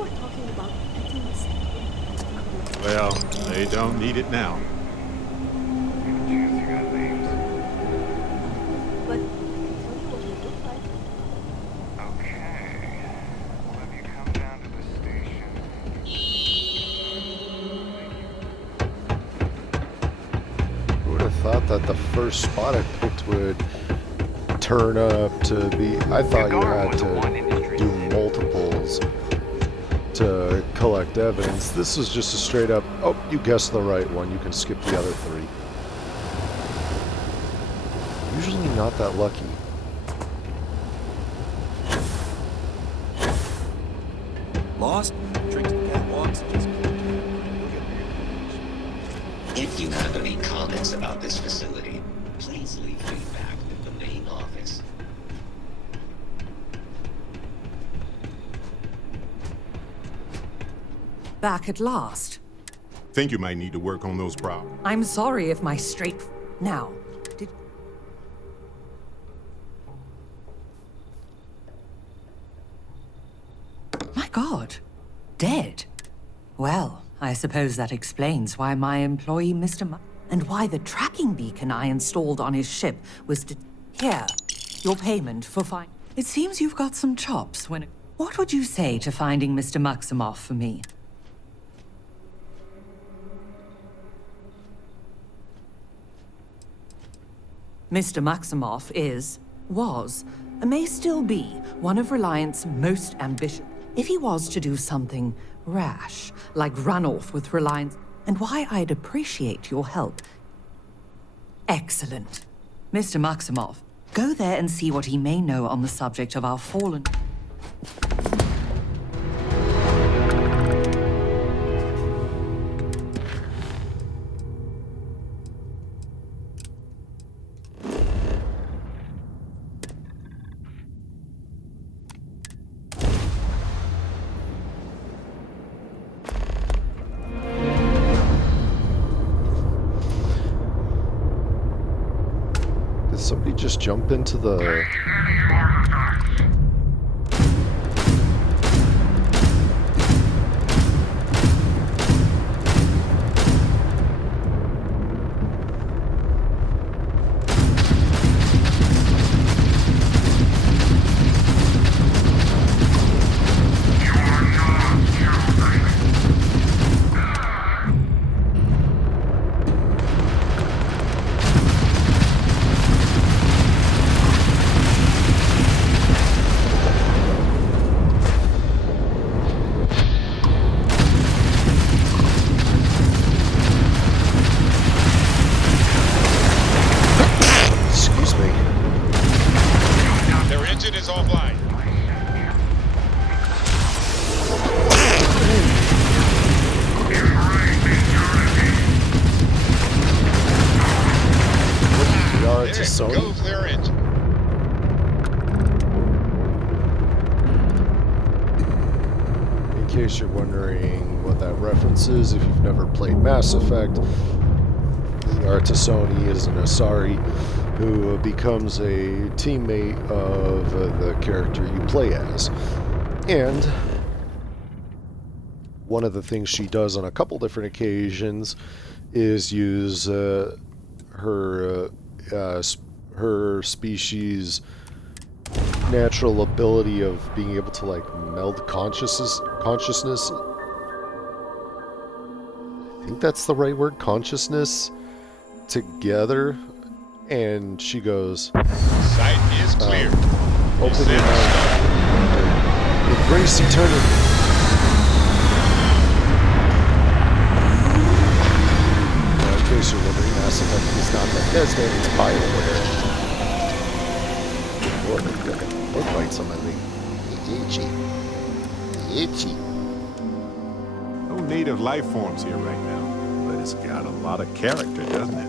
were talking about getting this. Well, they don't need it now. But tell me what you look like. Okay. Well, have you come down to the station? Who would have thought that the first spot I picked would turn up to be... I thought you had to do multiples to collect evidence. This was just a straight up, oh, you guessed the right one, you can skip the other three. Usually not that lucky. Lost? Tricks and catwalks? Just If you have any comments about this facility, please leave feedback with the main office. Back at last. Think you might need to work on those problems. I'm sorry if my straight... Now, did... My God. Dead. Well, I suppose that explains why my employee, Mr. and why the tracking beacon I installed on his ship was to... Here, your payment for It seems you've got some chops when... What would you say to finding Mr. Maximoff for me? Mr. Maximoff was, may still be, one of Reliance's most ambitious. If he was to do something rash, like run off with Reliance, and why I'd appreciate your help. Excellent. Mr. Maximoff, go there and see what he may know on the subject of our fallen... Somebody just jump into the... Go clear engine. In case you're wondering what that reference is, if you've never played Mass Effect, Artisoni is an Asari who becomes a teammate of the character you play as. And one of the things she does on a couple different occasions is use her species' natural ability of being able to like meld consciousness. I think that's the right word, consciousness, together. And she goes, Sight is clear. Open your mouth. Embrace eternity. In case you're wondering, Mass Effect is not Bethesda, it's BioWare. Lord, I've got a bug bites on my leg. Itchy. Itchy. No native life forms here right now, but it's got a lot of character, doesn't it?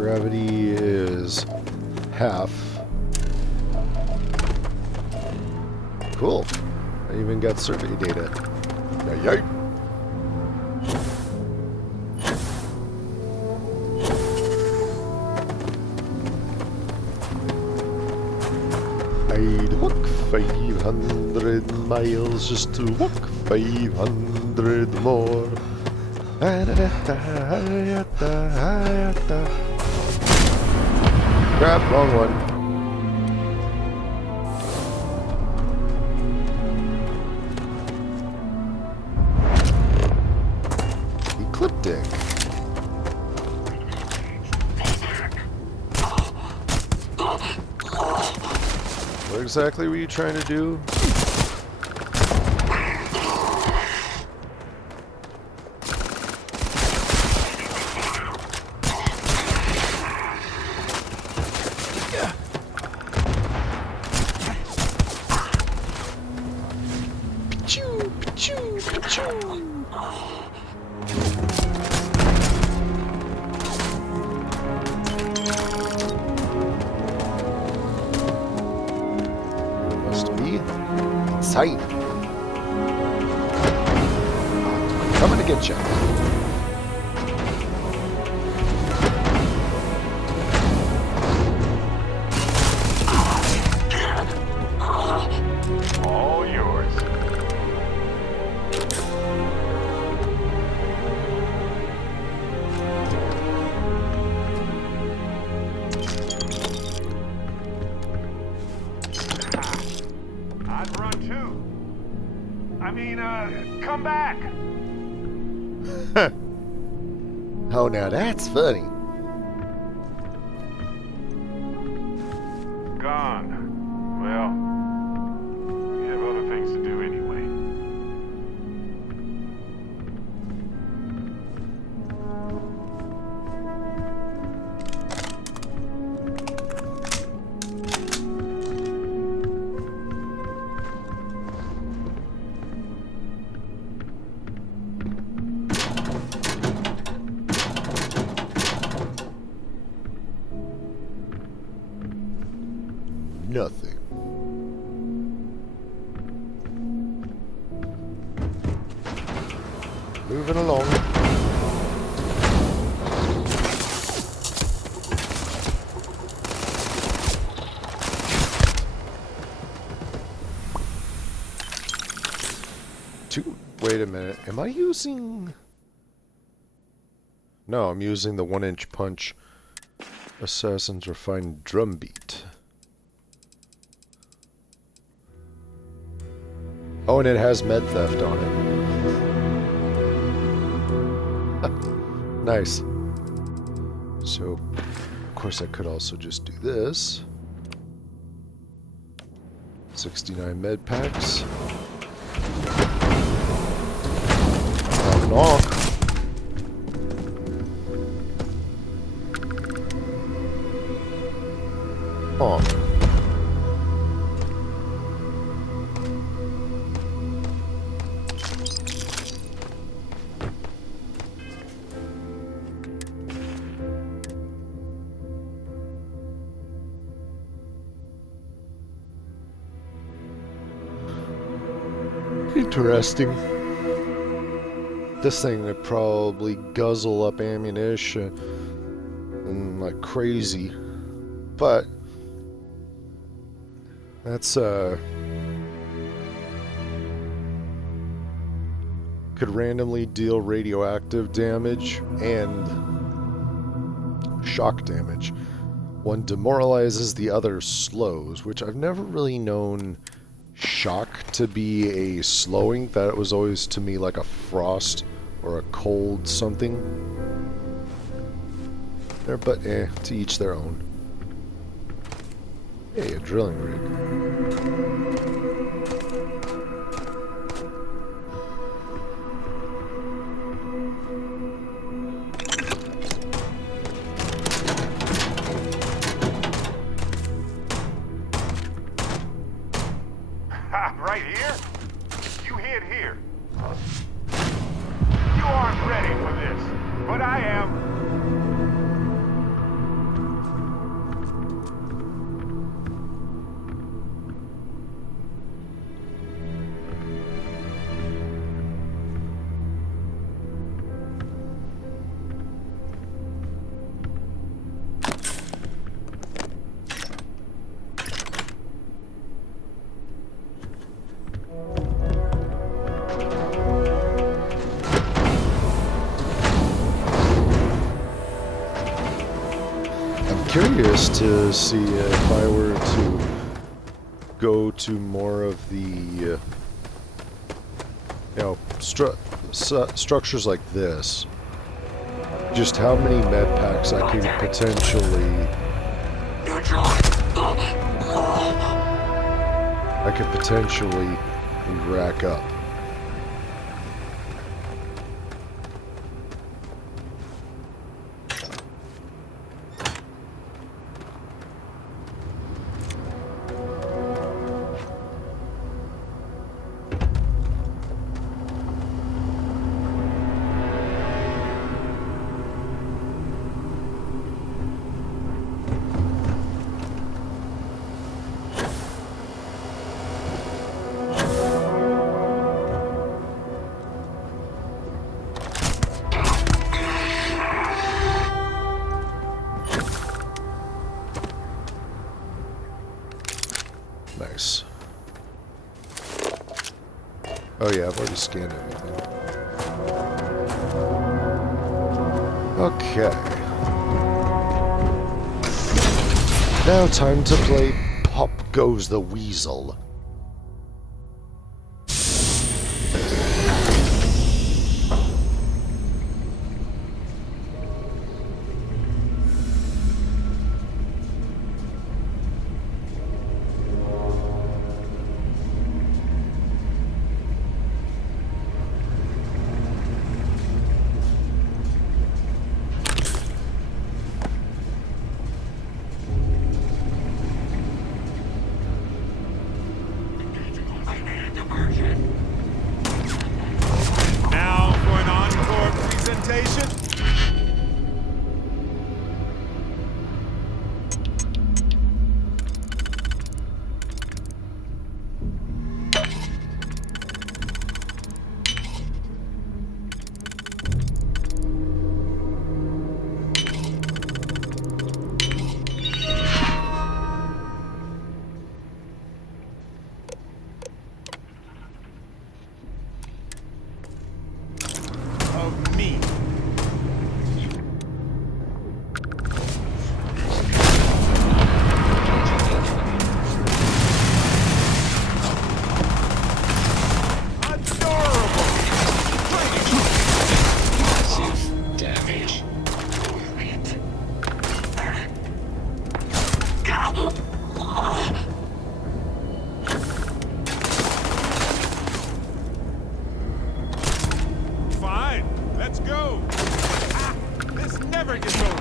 Gravity is half. Cool. I even got survey data. Yay! I'd walk 500 miles just to walk 500 more. Crap, wrong one. Ecliptic. What exactly were you trying to do? Pachoo, pachoo, pachoo. Must be inside. Coming to get you. All yours. I'd run too. I mean, come back. Oh, now that's funny. Gone. Well, we have other things to do anyway. Nothing. Moving along. Wait a minute. Am I using... No, I'm using the 1-inch punch Assassin's Refined Drumbeat. Oh, and it has med theft on it. Nice. So, of course I could also just do this. 69 med packs. Knock knock. Oh. Interesting. This thing would probably guzzle up ammunition and like crazy, but that's could randomly deal radioactive damage and shock damage. One demoralizes, the other slows, which I've never really known shock to be a slowing. That was always to me like a frost or a cold something. There, but to each their own. Hey, a drilling rig. Right here? You hid here. You aren't ready for this, but I am. curious to see if I were to go to more of the, structures like this. Just how many med packs I could potentially rack up. Nice. Oh yeah, I've already scanned everything. Okay. Now time to play Pop Goes the Weasel. Now for an encore presentation. Of me. Adorable. Massive damage. Fine, let's go. Ah, this never gets over.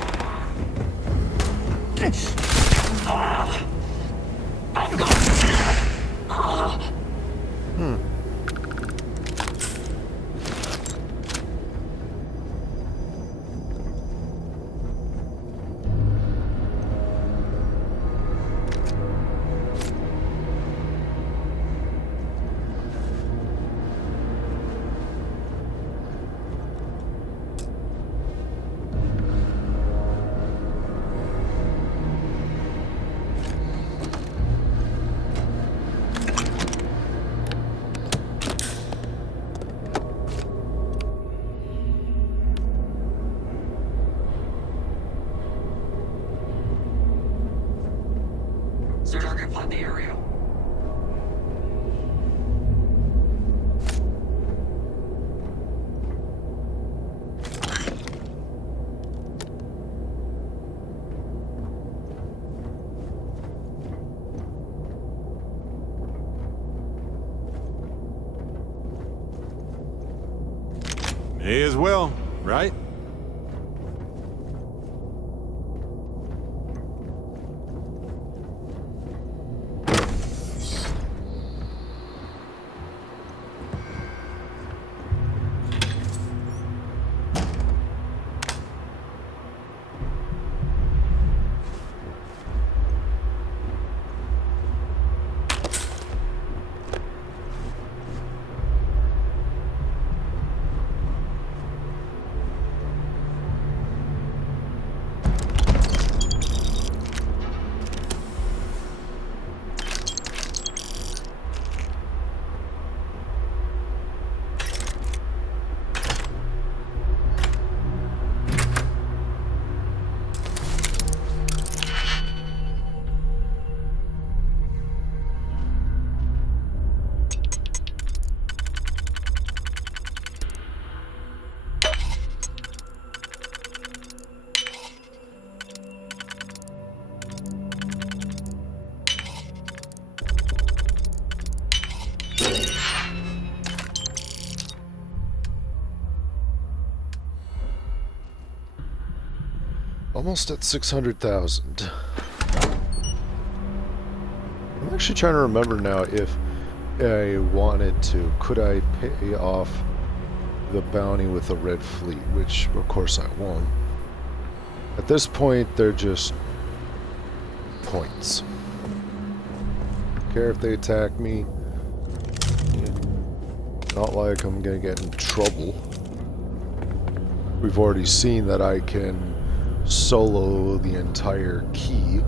Target plan the area. May as well, right? Almost at 600,000. I'm actually trying to remember now if I wanted to. Could I pay off the bounty with the Red Fleet? Which, of course, I won't. At this point, they're just points. Don't care if they attack me. Not like I'm gonna get in trouble. We've already seen that I can solo the entire key.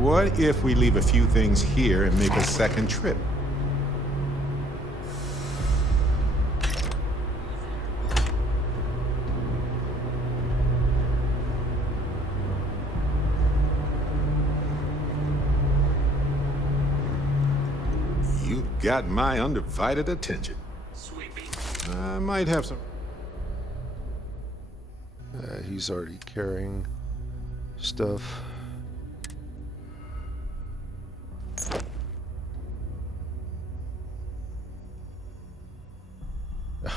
What if we leave a few things here and make a second trip? You've got my undivided attention. I might have some... He's already carrying stuff.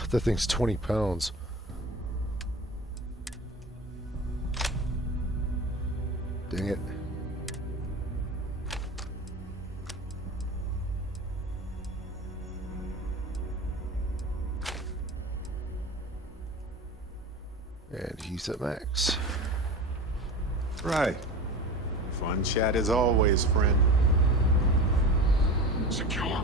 That thing's 20 pounds. Dang it. And he's at max. Right. Fun chat as always, friend. Secure.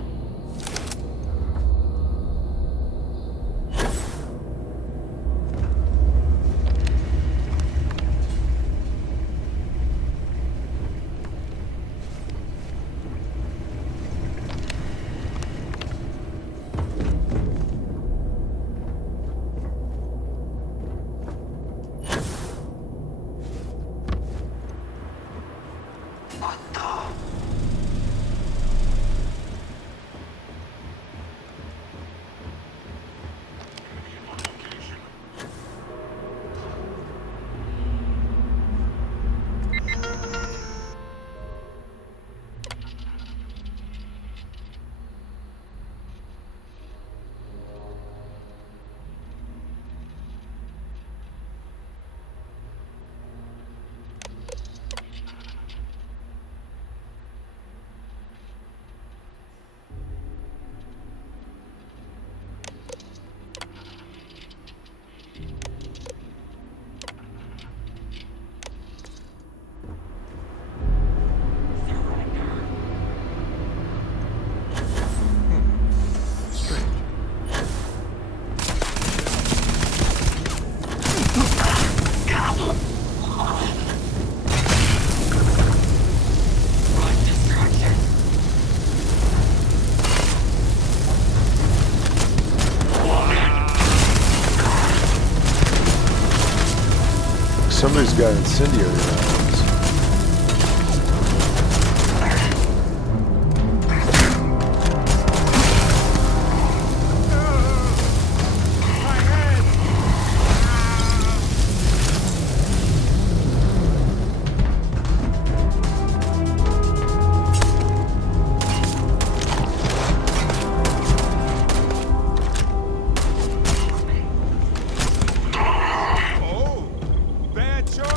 Somebody's got incendiary rounds.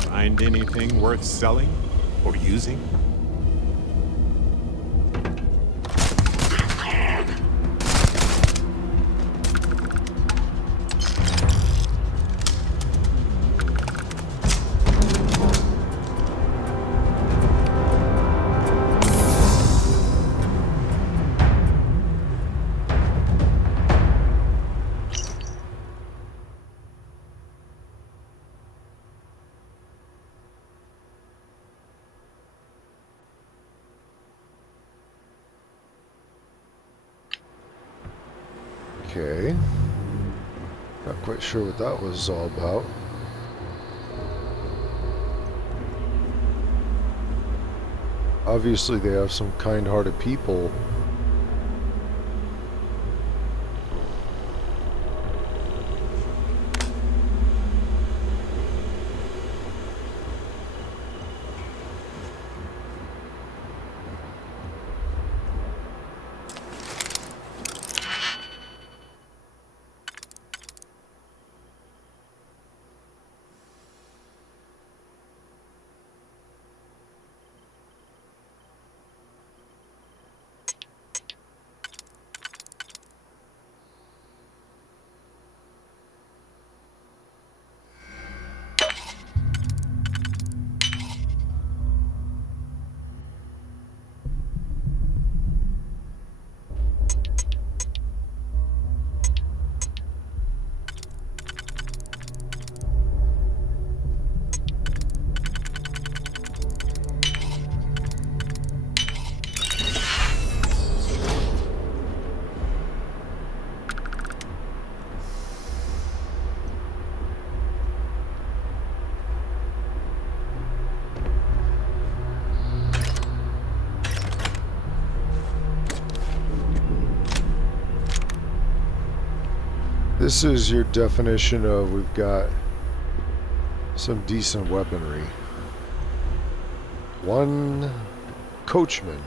Find anything worth selling or using? Okay. Not quite sure what that was all about. Obviously, they have some kind-hearted people. This is your definition of we've got some decent weaponry. One coachman.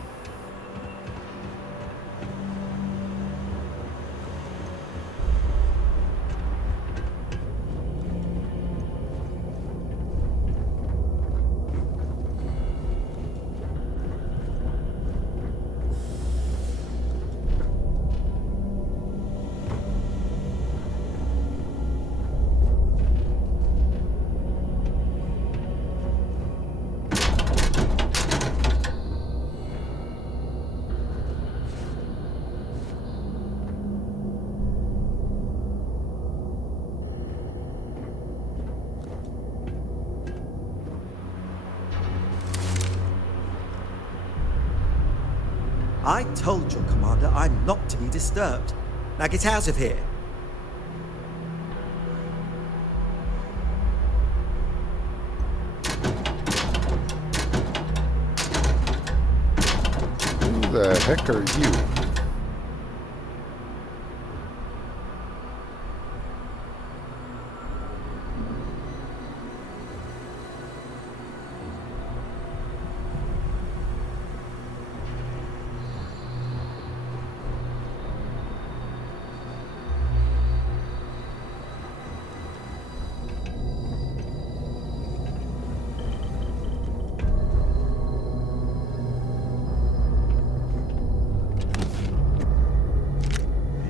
I told you, Commander, I'm not to be disturbed. Now get out of here. Who the heck are you?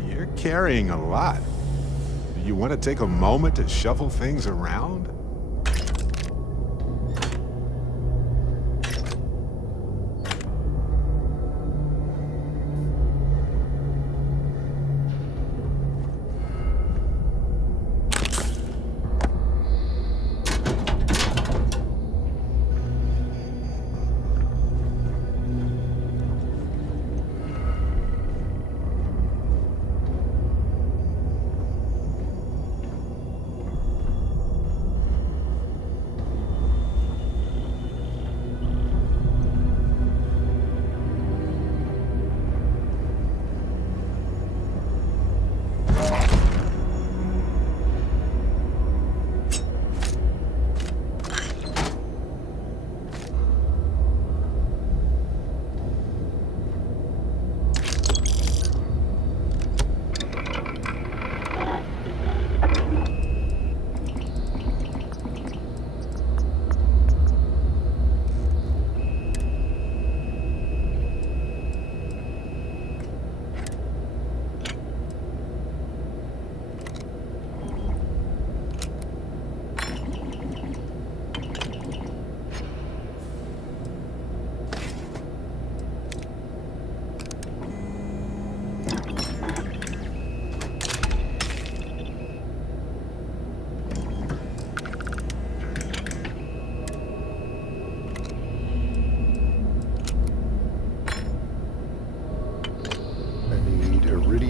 You're carrying a lot. Do you want to take a moment to shuffle things around?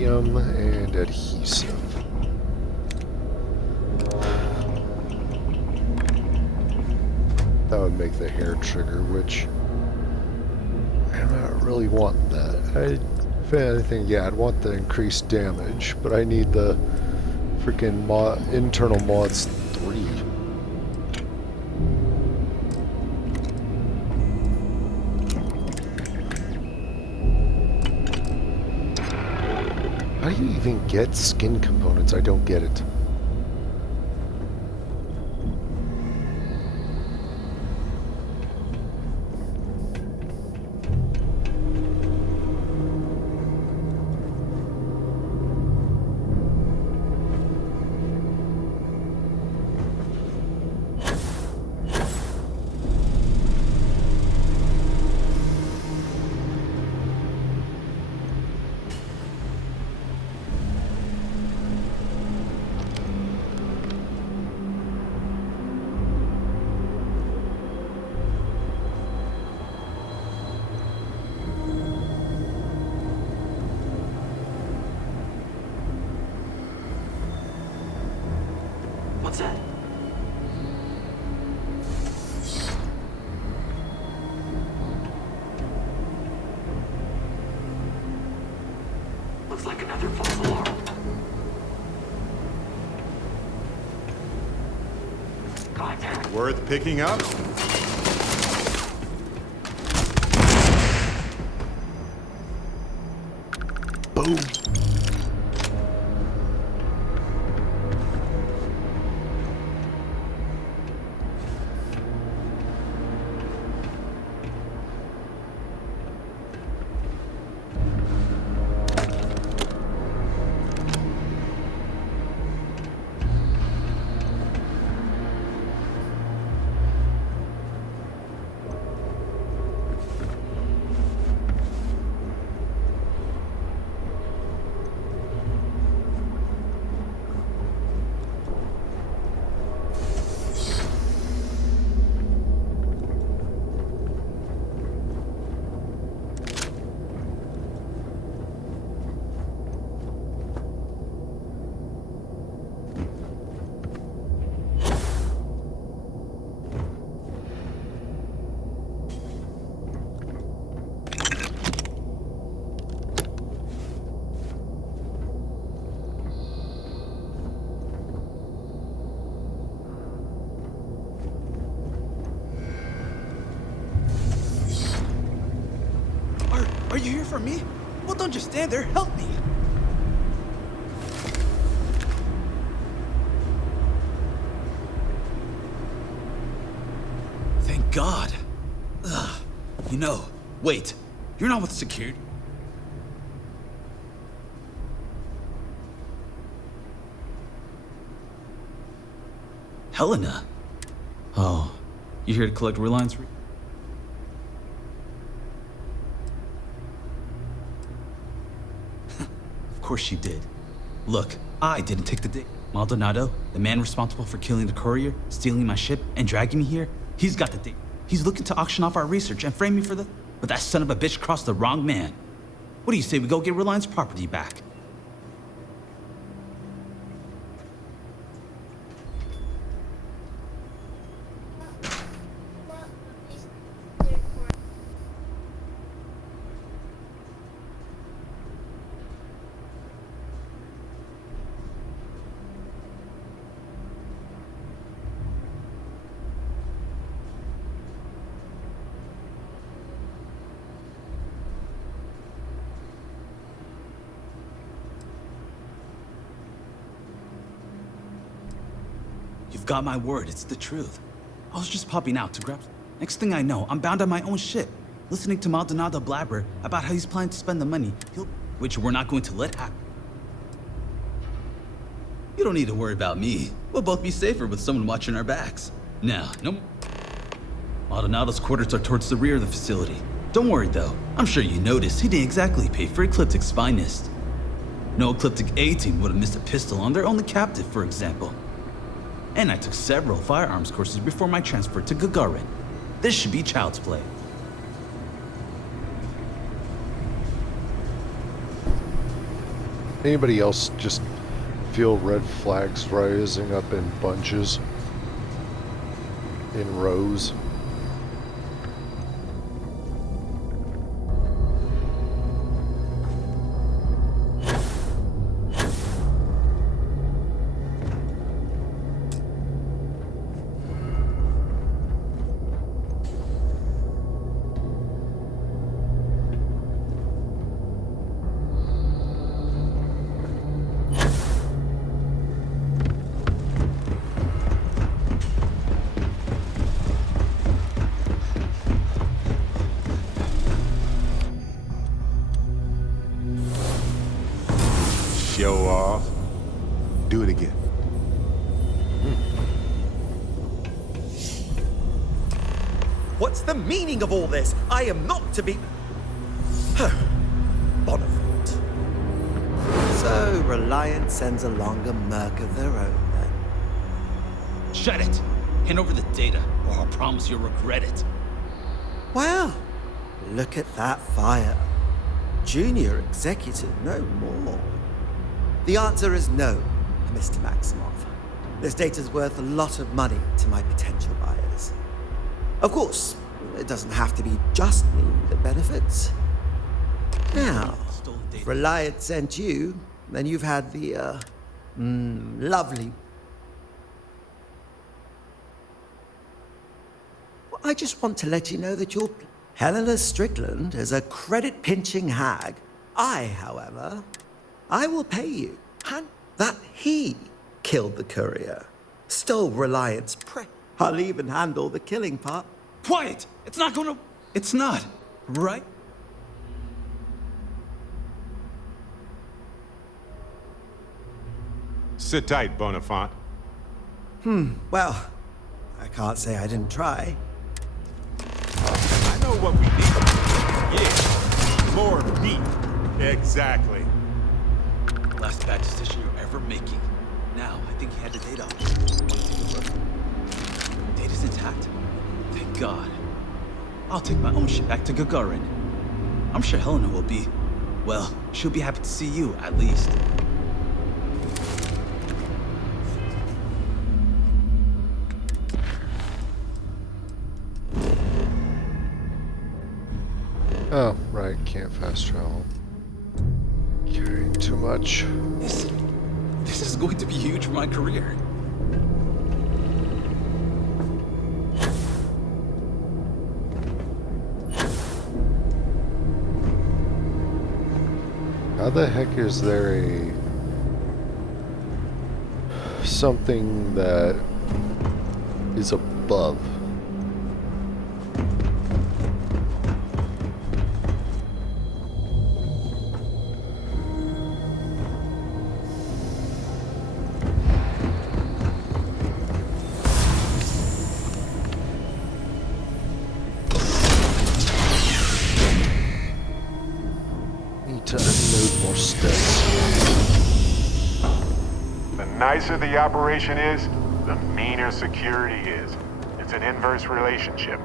radium and adhesive. That would make the hair trigger, which I'm not really wanting that. If anything, yeah, I'd want the increased damage, but I need the freaking internal mods 3. How do you even get skin components? I don't get it. What's that? Looks like another false alarm. Contact. Worth picking up? Boom. Are you here for me? Well, don't just stand there. Help me. Thank God. Ugh. You know, wait. You're not with security. Helena. Oh, you here to collect Reliance? Of course she did. Look, I didn't take the dig. Maldonado, the man responsible for killing the courier, stealing my ship, and dragging me here, he's got the dig. He's looking to auction off our research and frame me for the... But that son of a bitch crossed the wrong man. What do you say we go get Reliance property back? You've got my word, it's the truth. I was just popping out to grab... Next thing I know, I'm bound on my own ship, listening to Maldonado blabber about how he's planning to spend the money which we're not going to let happen. You don't need to worry about me. We'll both be safer with someone watching our backs. Now, no more. Maldonado's quarters are towards the rear of the facility. Don't worry though, I'm sure you noticed he didn't exactly pay for Ecliptic's finest. No Ecliptic A-team would have missed a pistol on their only captive, for example. And I took several firearms courses before my transfer to Gagarin. This should be child's play. Anybody else just feel red flags rising up in bunches? In rows? Show off. Do it again. What's the meaning of all this? I am not to be... Bonafont. So, Reliant sends along a merc of their own, then. Shut it! Hand over the data, or I'll promise you'll regret it. Well, look at that fire. Junior executive, no more. The answer is no, Mr. Maximoff. This data's worth a lot of money to my potential buyers. Of course, it doesn't have to be just me that benefits. Now, if Reliant sent you, then you've had the, lovely... Well, I just want to let you know that you're... Helena Strickland is a credit-pinching hag. However, I will pay you. And that he killed the courier, stole Reliant's prey. I'll even handle the killing part. Quiet! It's not gonna... It's not, right? Sit tight, Bonafont. Well, I can't say I didn't try. I know what we need. Yeah, more meat. Exactly. Last bad decision you're ever making. Now, I think he had the data. Wanna take a look? Data's intact. Thank God. I'll take my own shit back to Gagarin. I'm sure Helena will be... Well, she'll be happy to see you, at least. Oh, right, can't fast travel. Carrying too much. This is going to be huge for my career. How the heck is there a... something that is above? To unload more steps. The nicer the operation is, the meaner security is. It's an inverse relationship.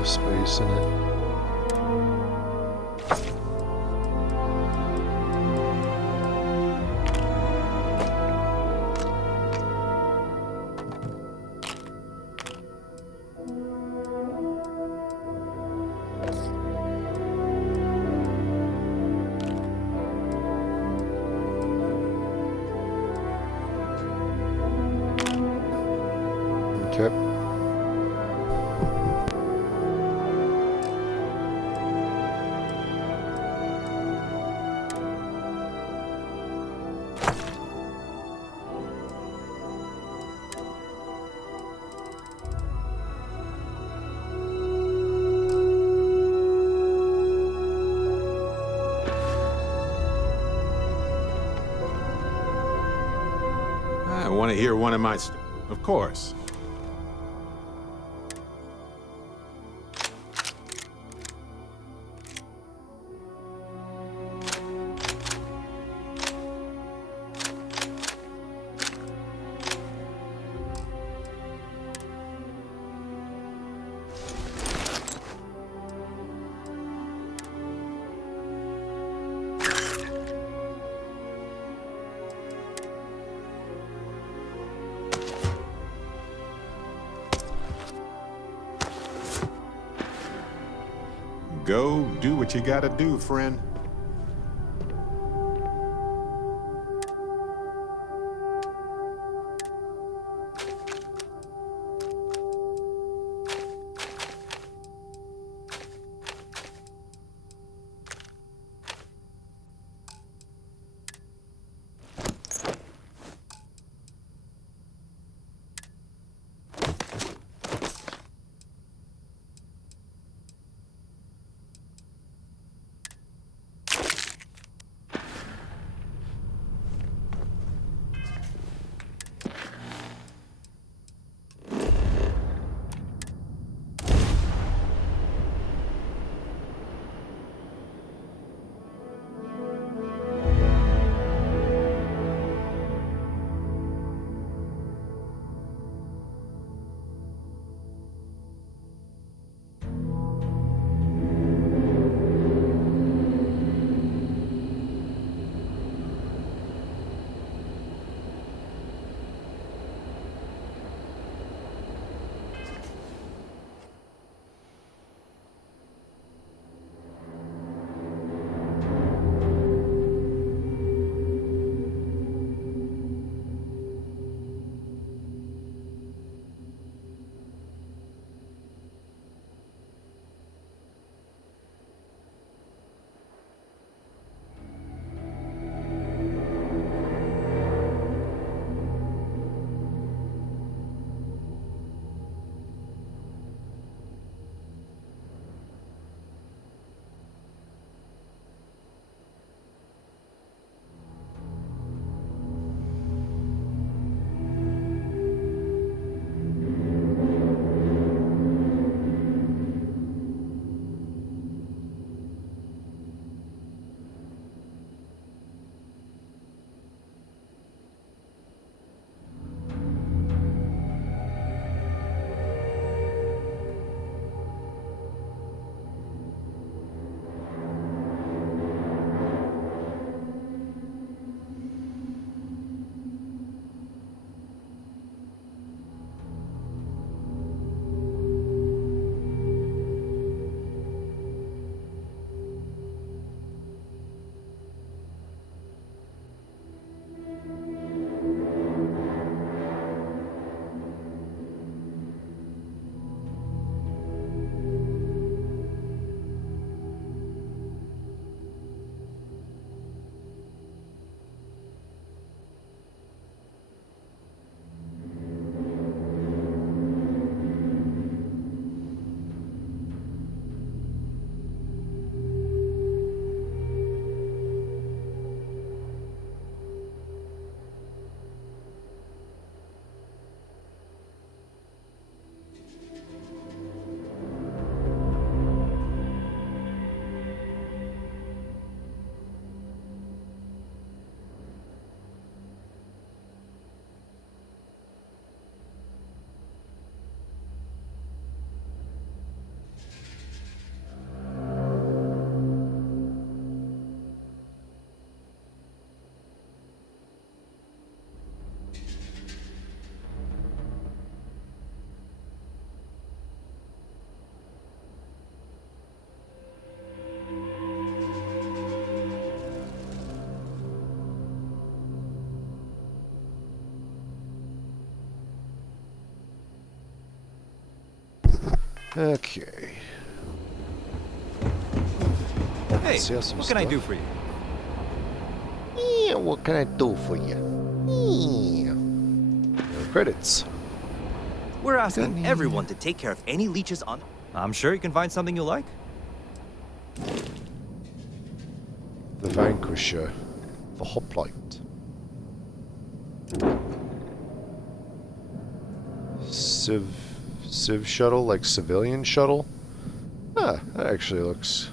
of space in it. Okay. I want to hear one of my... Of course. Go do what you gotta do, friend. Okay. Hey, See how some what can I stuff- do for you? Yeah, what can I do for you? Yeah. Credits. We're asking Gunny. everyone to take care of any leeches on... I'm sure you can find something you like. The Vanquisher. The Hoplite. Civ shuttle, like civilian shuttle? Ah, that actually looks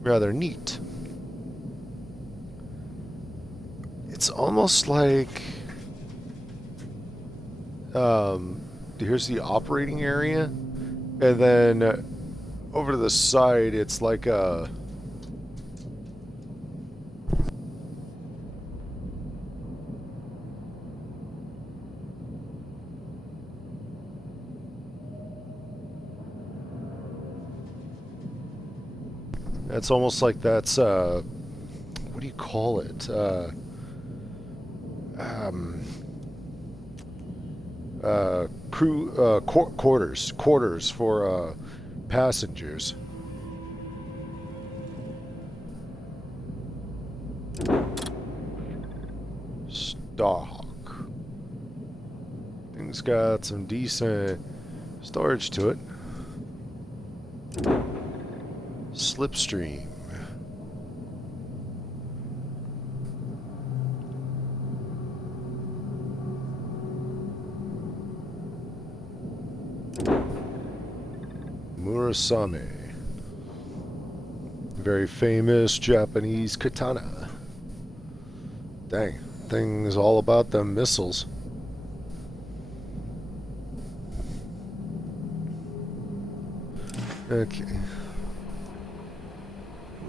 rather neat. It's almost like here's the operating area, and then over to the side it's like a it's almost like that's what do you call it? Crew quarters for passengers. Starhawk. Thing's got some decent storage to it. Slipstream. Murasame. Very famous Japanese katana. Dang, thing's all about them missiles. Okay.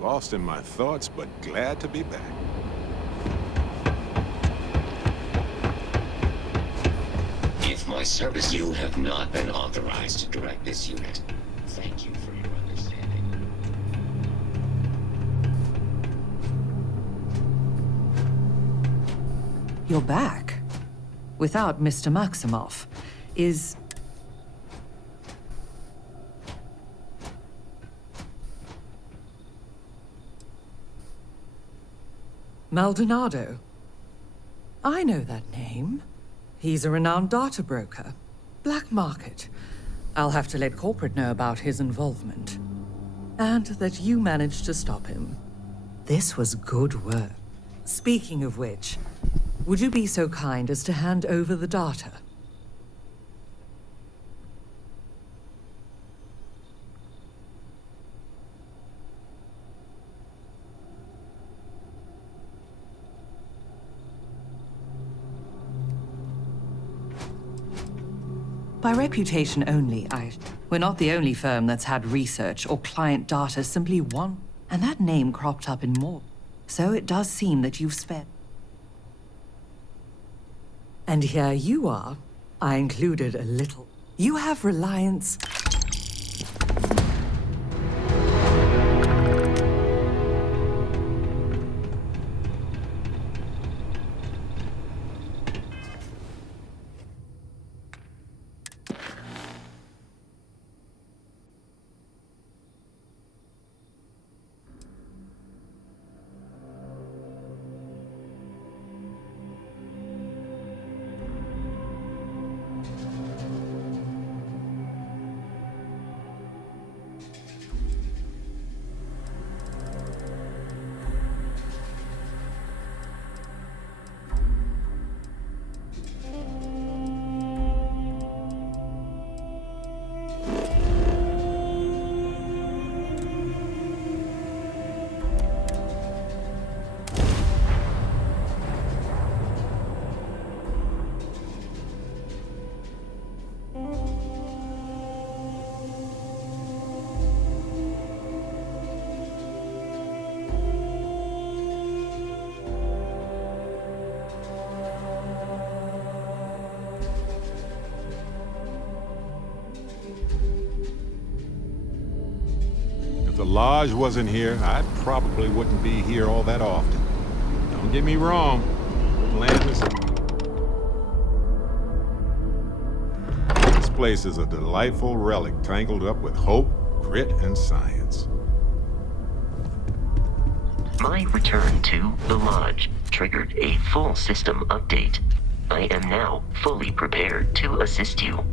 Lost in my thoughts, but glad to be back. If my service, you have not been authorized to direct this unit. Thank you for your understanding. You're back. Without Mr. Maximoff. Is... Maldonado. I know that name. He's a renowned data broker. Black market. I'll have to let corporate know about his involvement. And that you managed to stop him. This was good work. Speaking of which, would you be so kind as to hand over the data? By reputation only, we're not the only firm that's had research or client data simply one, and that name cropped up in more. So it does seem that you've spent. And here you are. I included a little. You have reliance. If the Lodge wasn't here, I probably wouldn't be here all that often. Don't get me wrong. Wouldn't land this place is a delightful relic tangled up with hope, grit, and science. My return to the Lodge triggered a full system update. I am now fully prepared to assist you.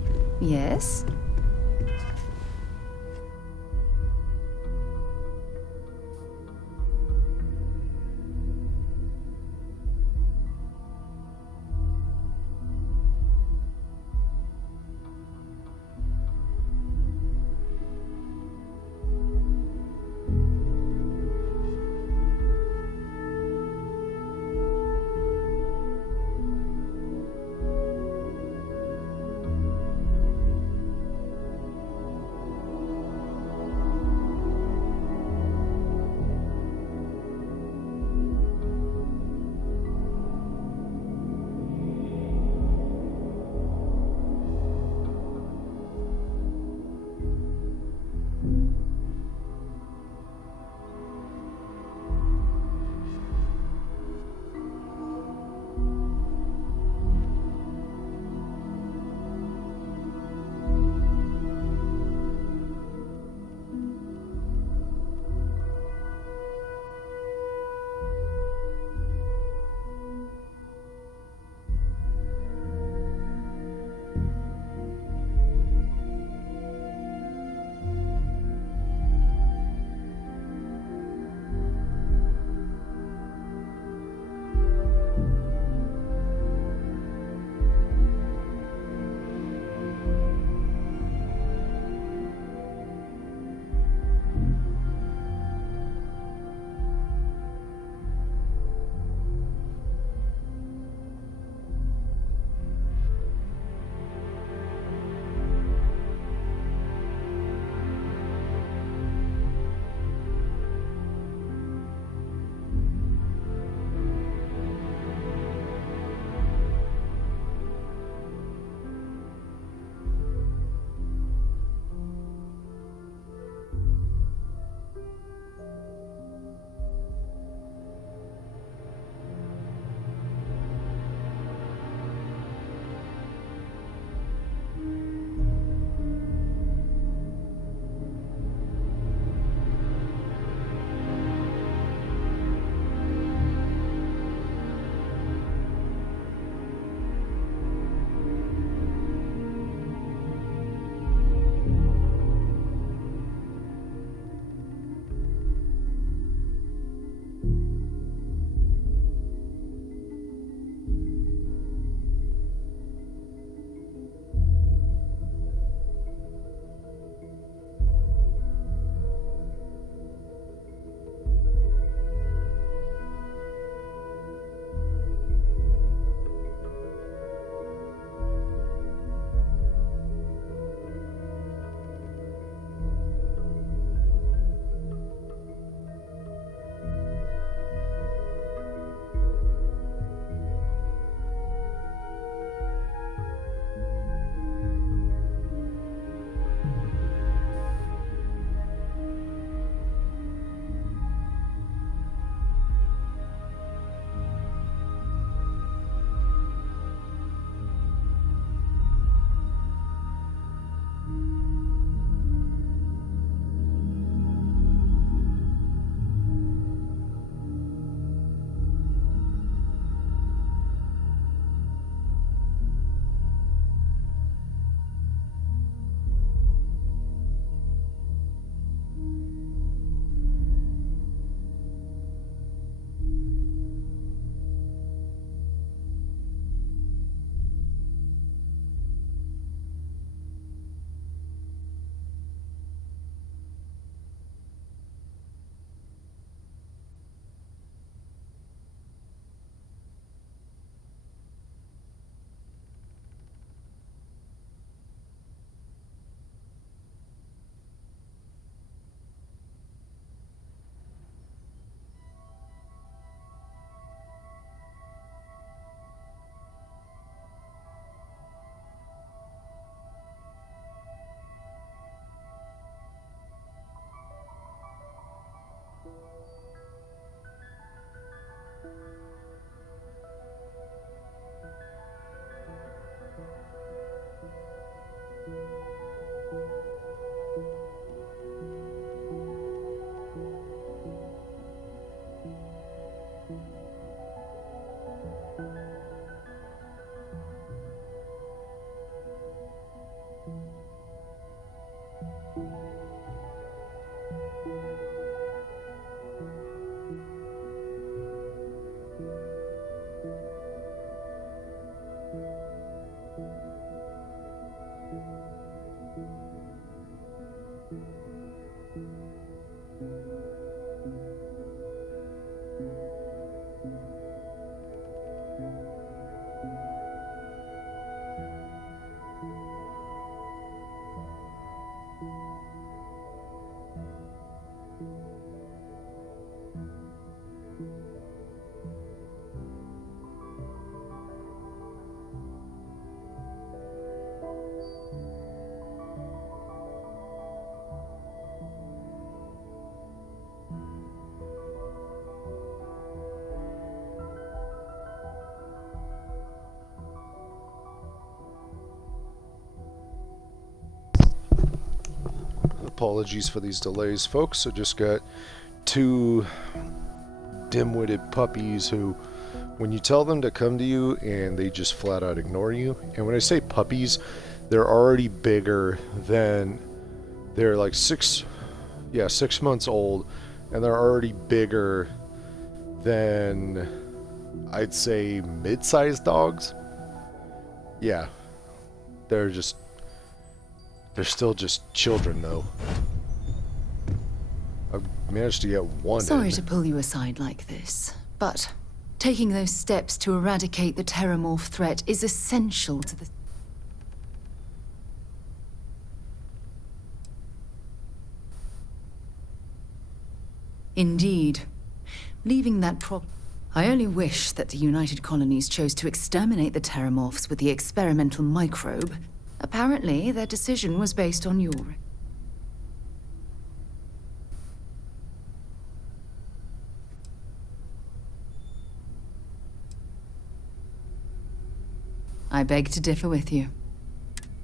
Yes? apologies for these delays, folks. I just got two dim-witted puppies who, when you tell them to come to you and they just flat out ignore you. And when I say puppies, they're already bigger than, they're like 6 months old, and they're already bigger than, I'd say, mid-sized dogs. Yeah, they're still just children, though. I managed to get one. Sorry to pull you aside like this, but taking those steps to eradicate the Terramorph threat is essential to the... Indeed. Leaving that I only wish that the United Colonies chose to exterminate the Terramorphs with the experimental microbe. Apparently, their decision was based on your... I beg to differ with you.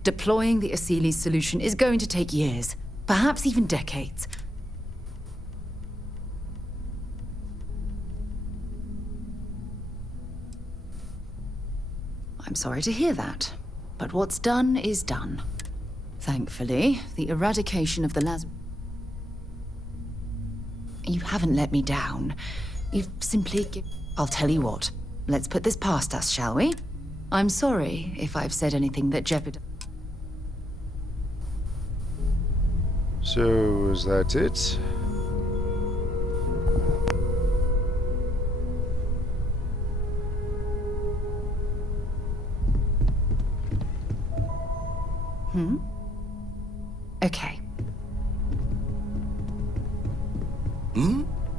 Deploying the Asili's solution is going to take years, perhaps even decades. I'm sorry to hear that, but what's done is done. Thankfully, the eradication of the You haven't let me down. You've simply I'll tell you what. Let's put this past us, shall we? I'm sorry if I've said anything that jeopardizes... So, is that it? Okay.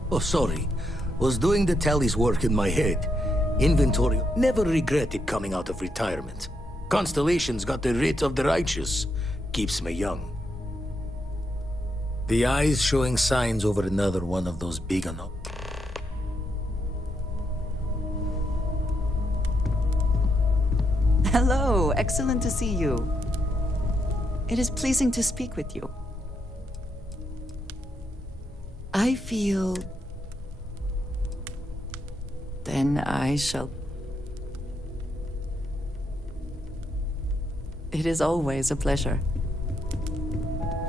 Oh, sorry. Was doing the tally's work in my head. Inventory. Never regretted coming out of retirement. Constellation's got the writ of the righteous. Keeps me young. The eyes showing signs over another one of those big enough. Hello, excellent to see you. It is pleasing to speak with you. I feel... Then I shall... It is always a pleasure.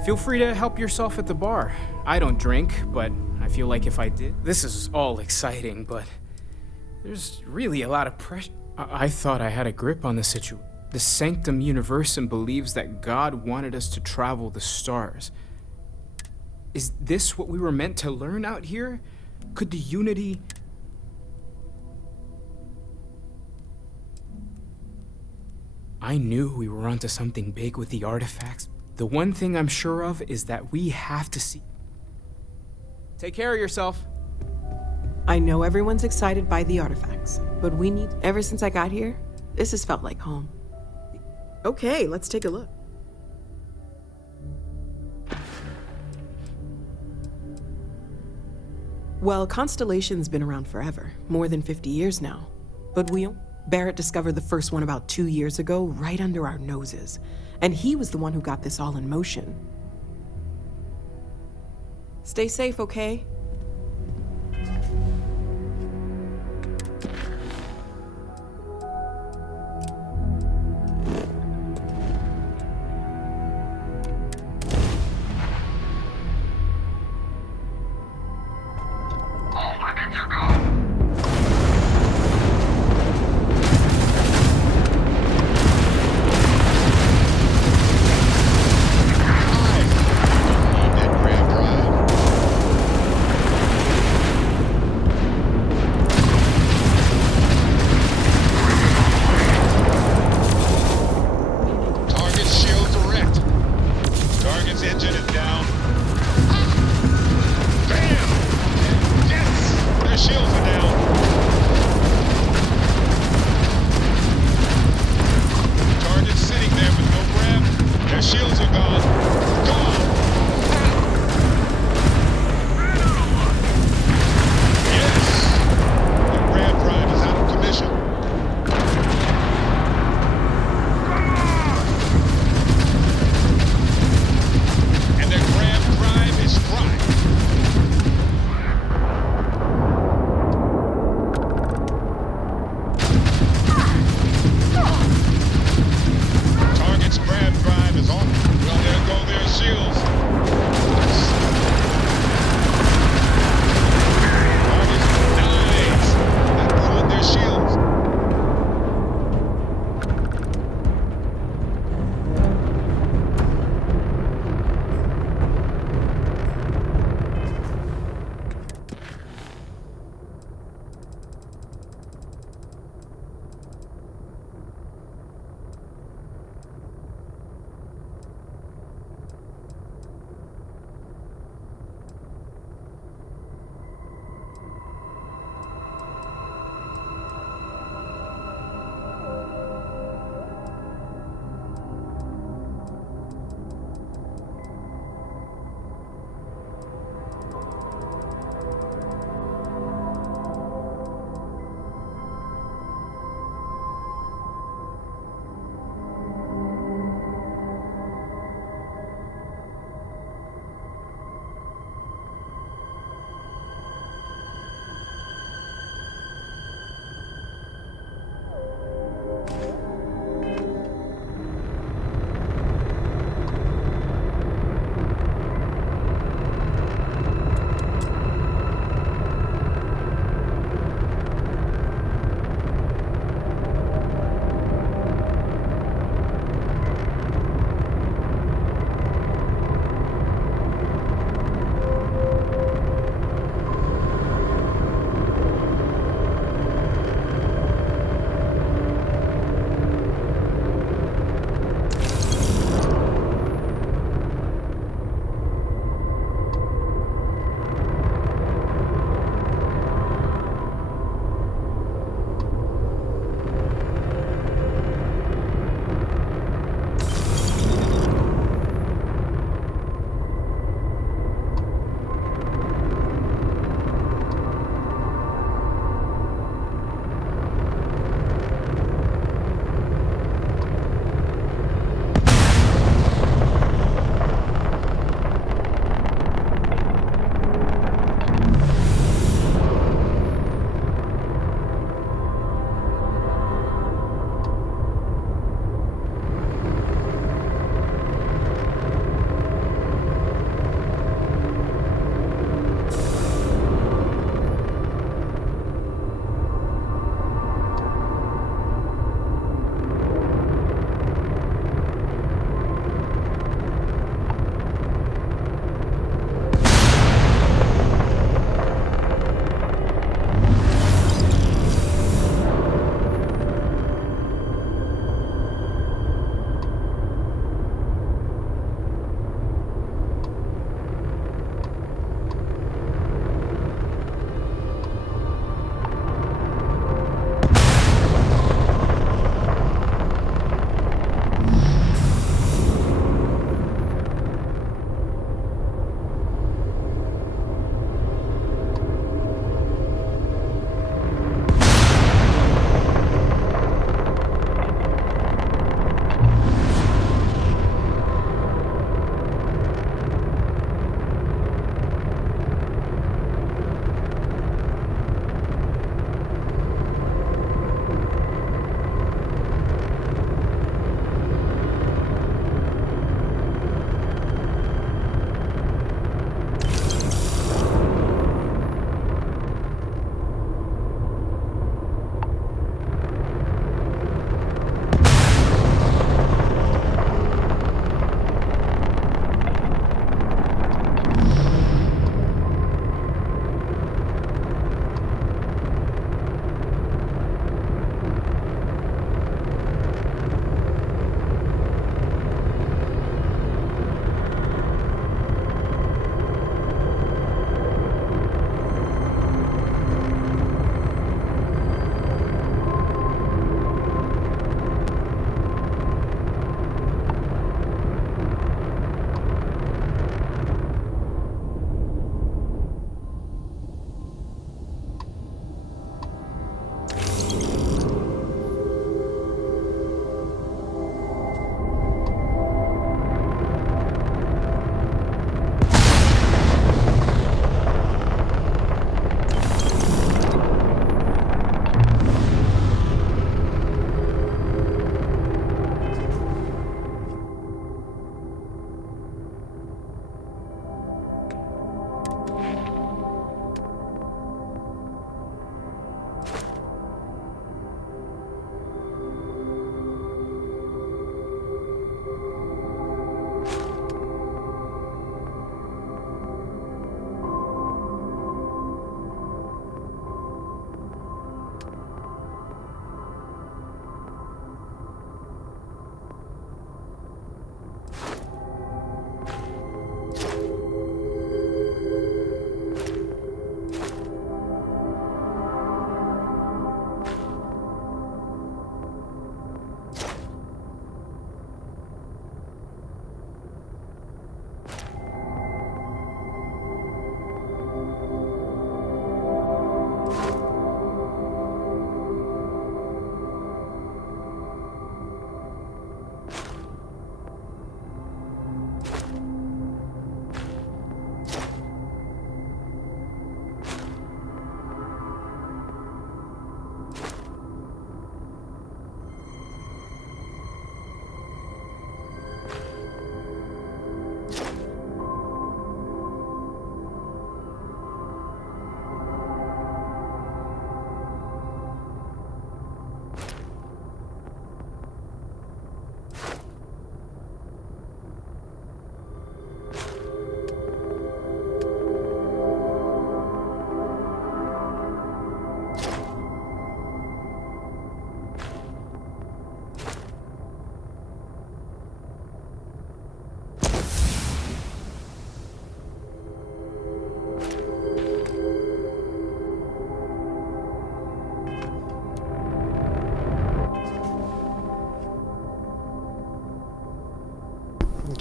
Feel free to help yourself at the bar. I don't drink, but I feel like if I did... This is all exciting, but there's really a lot of pressure. I thought I had a grip on the situation. The Sanctum Universum believes that God wanted us to travel the stars. Is this what we were meant to learn out here? Could the Unity... I knew we were onto something big with the artifacts. The one thing I'm sure of is that we have to see... Take care of yourself. I know everyone's excited by the artifacts, but we need... Ever since I got here, this has felt like home. Okay, let's take a look. Well, Constellation's been around forever, more than 50 years now. But Barrett discovered the first one about 2 years ago, right under our noses. And he was the one who got this all in motion. Stay safe, okay? Shield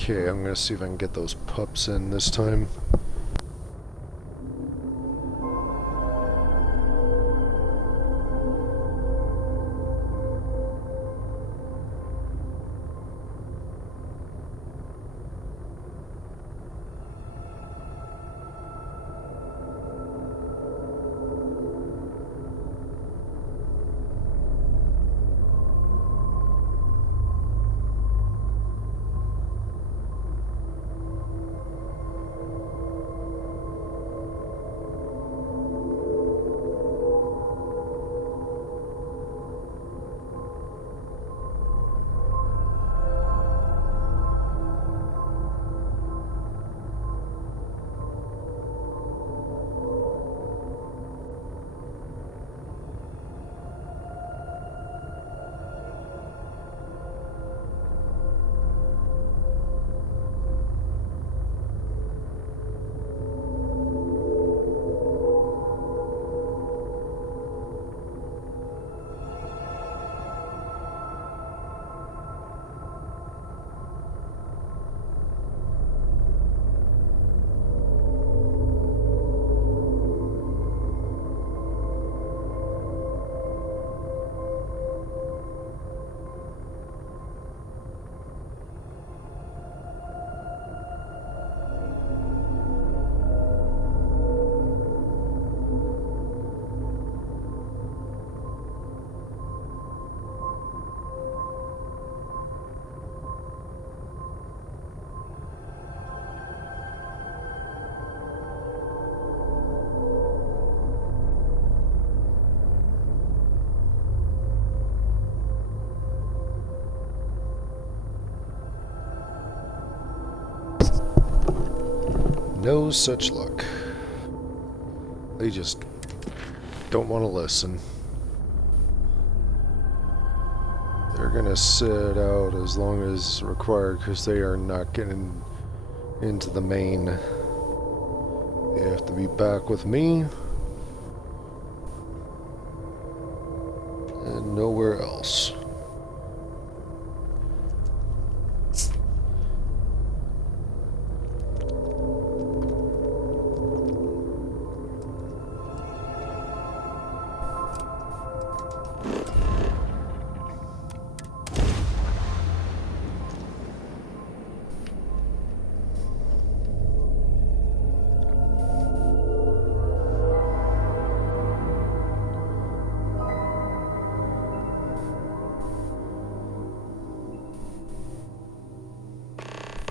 Okay, I'm gonna see if I can get those pups in this time. No such luck. They just don't want to listen. They're gonna sit out as long as required because they are not getting into the main. They have to be back with me and nowhere else.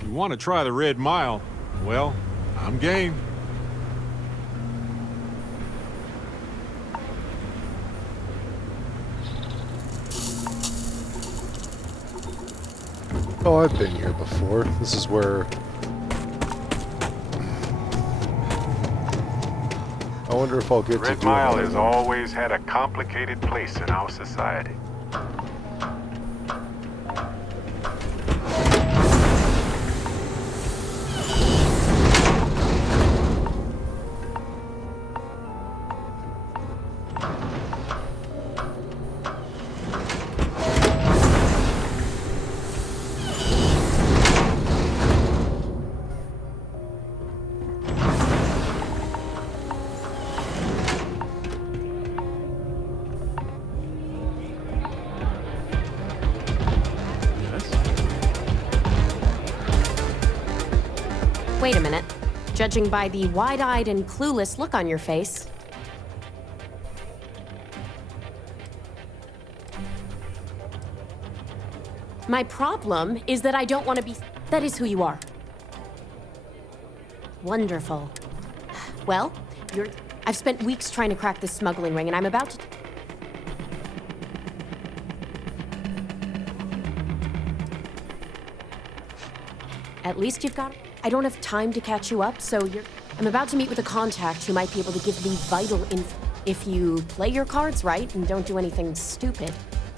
You want to try the Red Mile? Well, I'm game. Oh, I've been here before. This is where... I wonder if I'll get to Red do Mile another has one. always had a complicated place in our society. Wait a minute. Judging by the wide-eyed and clueless look on your face, my problem is that I don't want to be... That is who you are. Wonderful. Well, I've spent weeks trying to crack this smuggling ring, and I'm about to... At least you've got... I don't have time to catch you up, so I'm about to meet with a contact who might be able to give me vital info. If you play your cards right and don't do anything stupid.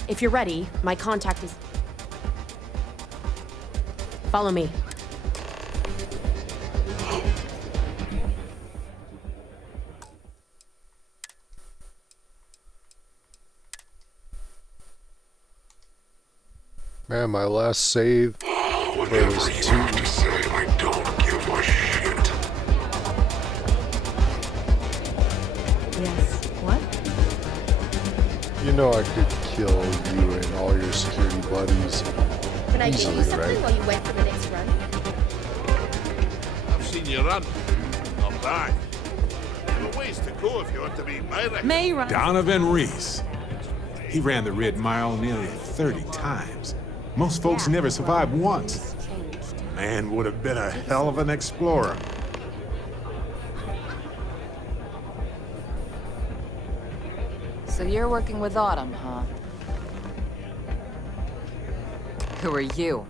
If you're ready, my contact is... Follow me. Man, my last save Whereas two. To say I don't give a shit. Yes. What? You know I could kill you and all your security buddies Can I get you easily, something right? while you wait for the next run? I've seen you run. Not bad. There are ways to go if you want to be my record. May run. Donovan Reese. He ran the Red Mile nearly 30 times. Most folks never survive once. Man would have been a hell of an explorer. So you're working with Autumn, huh? Who are you?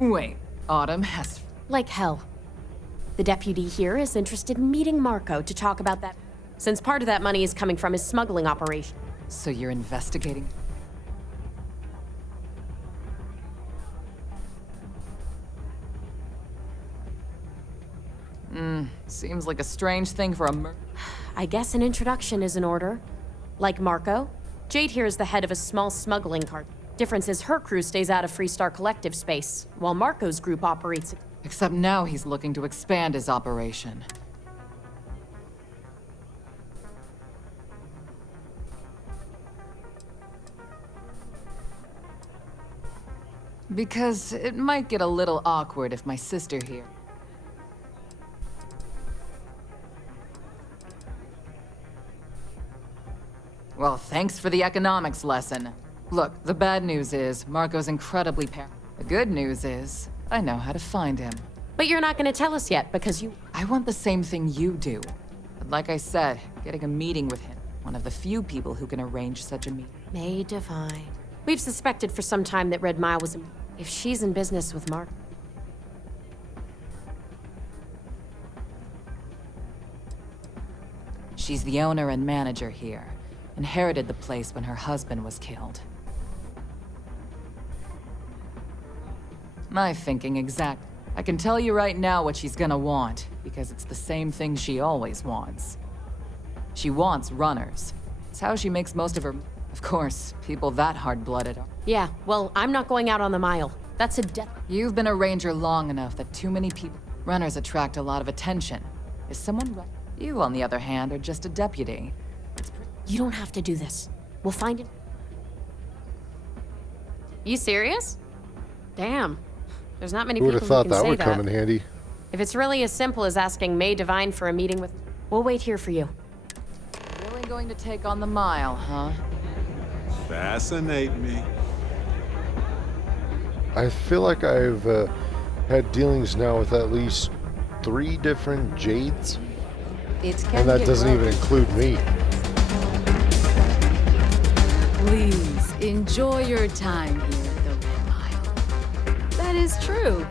Wait, Autumn has... Like hell. The deputy here is interested in meeting Marco to talk about that, since part of that money is coming from his smuggling operation. So you're investigating? Seems like a strange thing for a I guess an introduction is in order. Like Marco, Jade here is the head of a small smuggling cart. Difference is her crew stays out of Freestar Collective space, while Marco's group operates... Except now he's looking to expand his operation. Because it might get a little awkward if my sister here... Well, thanks for the economics lesson. Look, the bad news is, Marco's incredibly The good news is, I know how to find him. But you're not gonna tell us yet, because you... I want the same thing you do. But like I said, getting a meeting with him, one of the few people who can arrange such a meeting. May Divine. We've suspected for some time that Red Mile was... If she's in business with Mark... She's the owner and manager here. Inherited the place when her husband was killed. My thinking exact. I can tell you right now what she's gonna want, because it's the same thing she always wants. She wants runners. It's how she makes most of her... Of course, people that hard-blooded are... Yeah, well, I'm not going out on the mile. That's a death... You've been a ranger long enough that too many people... Runners attract a lot of attention. Is someone right? You, on the other hand, are just a deputy. You don't have to do this. We'll find it. You serious? Damn. There's not many Who would people have thought who can that say would come in handy? If it's really as simple as asking May Divine for a meeting with... We'll wait here for you. Really going to take on the mile, huh? Fascinate me. I feel like I've had dealings now with at least 3 different Jades. And that doesn't even include me. Please, enjoy your time here at the Red Mile. That is true.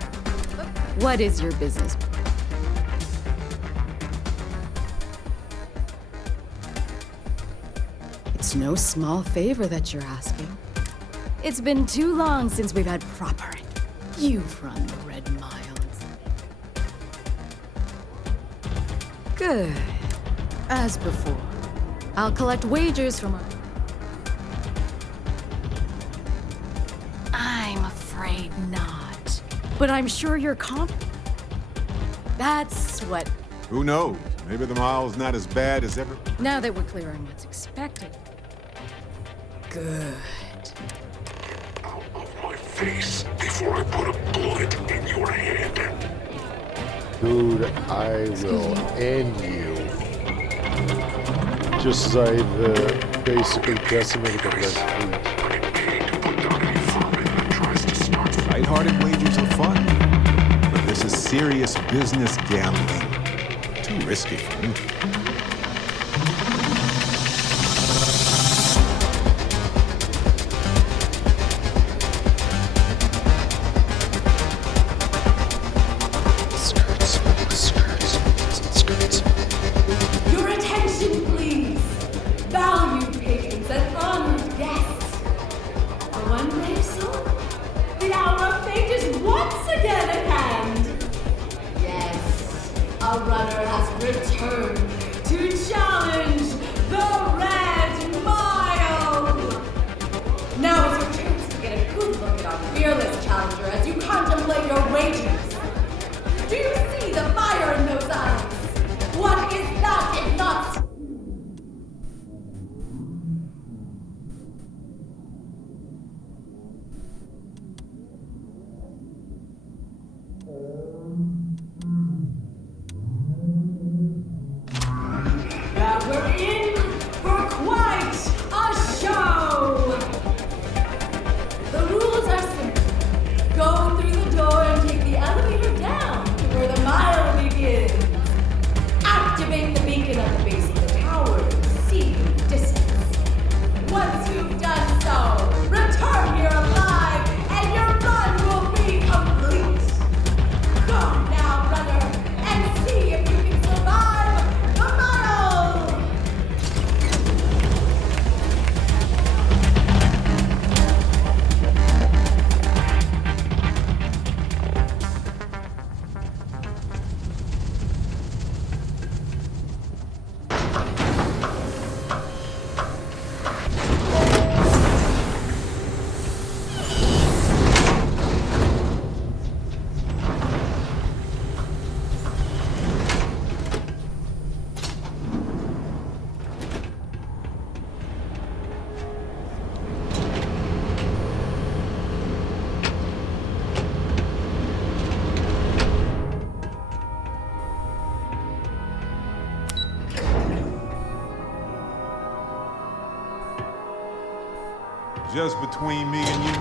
What is your business? It's no small favor that you're asking. It's been too long since we've had proper... You've run the Red Mile. Good. As before, I'll collect wagers from our... I'm afraid not. But I'm sure you're That's what... Who knows? Maybe the mile's not as bad as ever. Now that we're clear on what's expected. Good. Out of my face before I put a bullet in your head. Dude, I will end you. Just as I've basically decimated the Red Fleet. Lighthearted wagers are fun, but this is serious business gambling. Too risky for me. Your attention, please. Valued patrons and honored guests. For one brave soul, the hour of fate is once again at hand. Yes, a runner has returned to challenge Now we're in for quite a show! The rules are simple. Go through the door and take the elevator down to where the mile begins. Activate the beacon at the base of the tower and see the distance. Once you've done so, return here alive and your run will be complete. Go now, runner, and see if you can survive the mile! Just between me and you,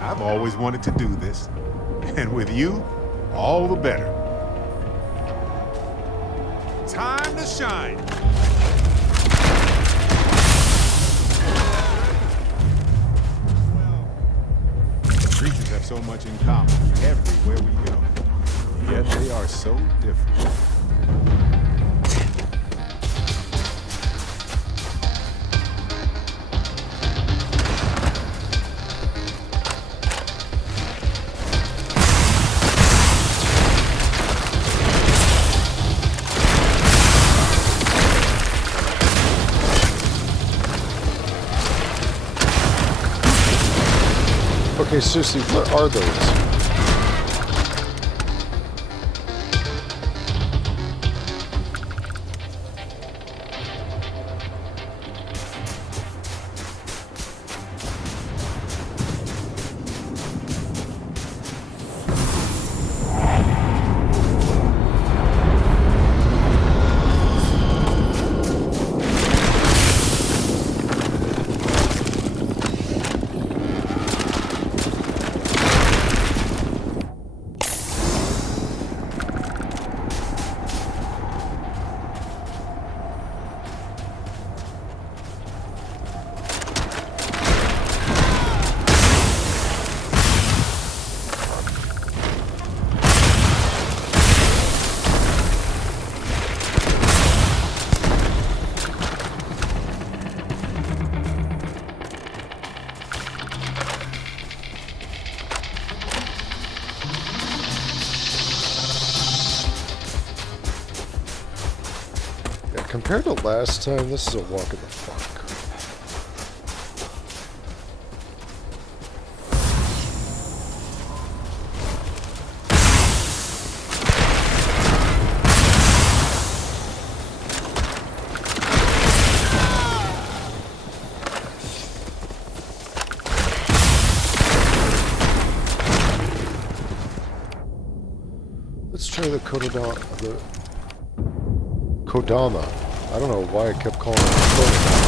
I've always wanted to do this. And with you, all the better. Time to shine. Creatures have so much in common everywhere we go. Yet they are so different. Okay, seriously, what are those? Compared to last time, this is a walk in the park. Let's try the Kodama. I don't know why I kept calling it Kodama.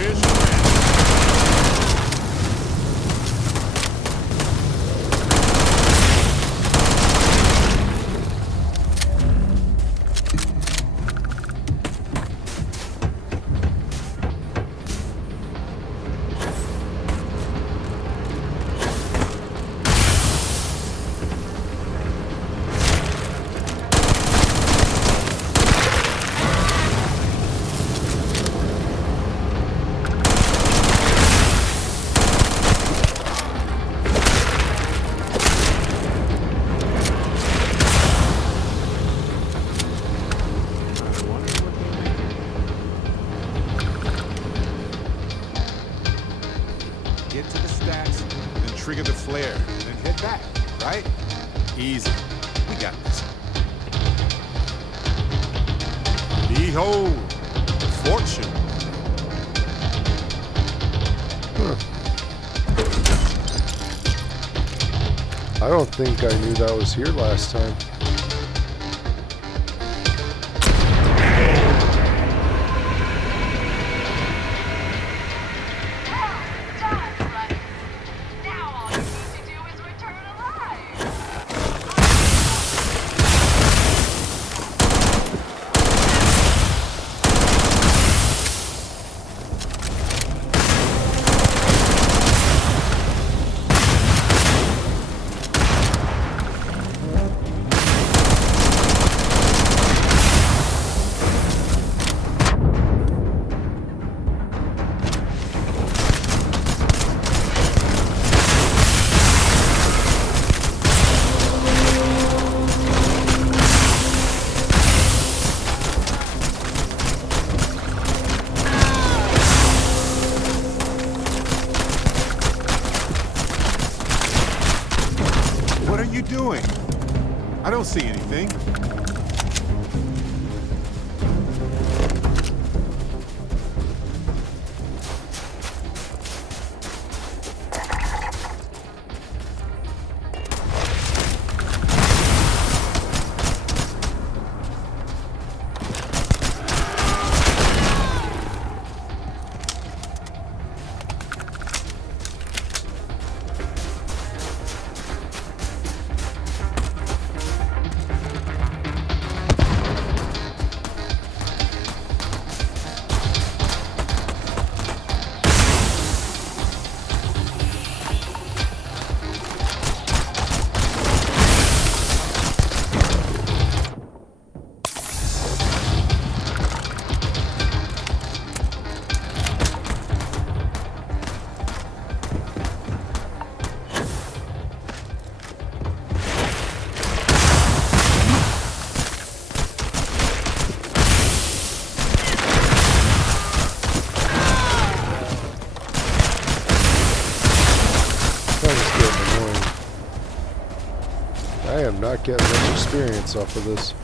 Here's your man. things. Behold, fortune. I don't think I knew that was here last time. What are you doing? I don't see anything. I am not getting much experience off of this.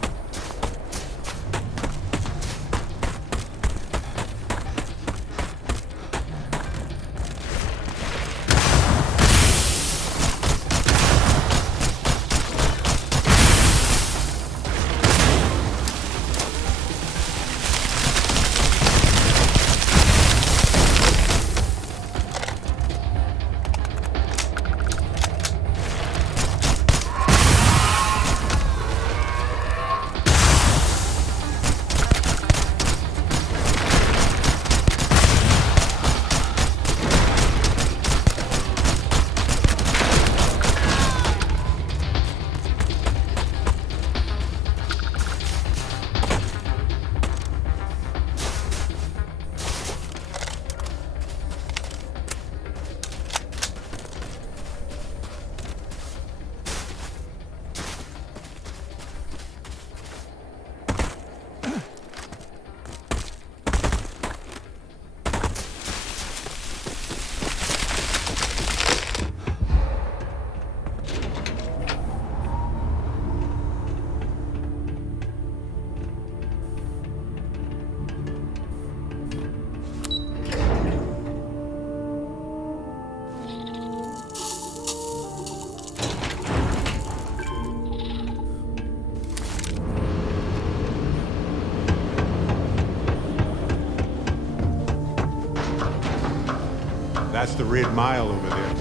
That's the Red Mile over there.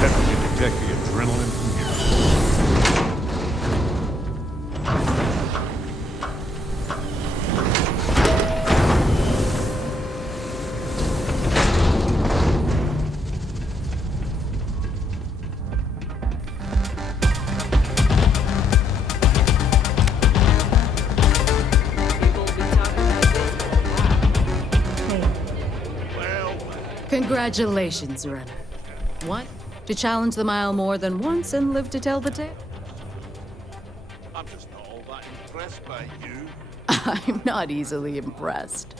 Bet we can detect the adrenaline from here. Congratulations, runner. What? To challenge the mile more than once and live to tell the tale? I'm just not all that impressed by you. I'm not easily impressed.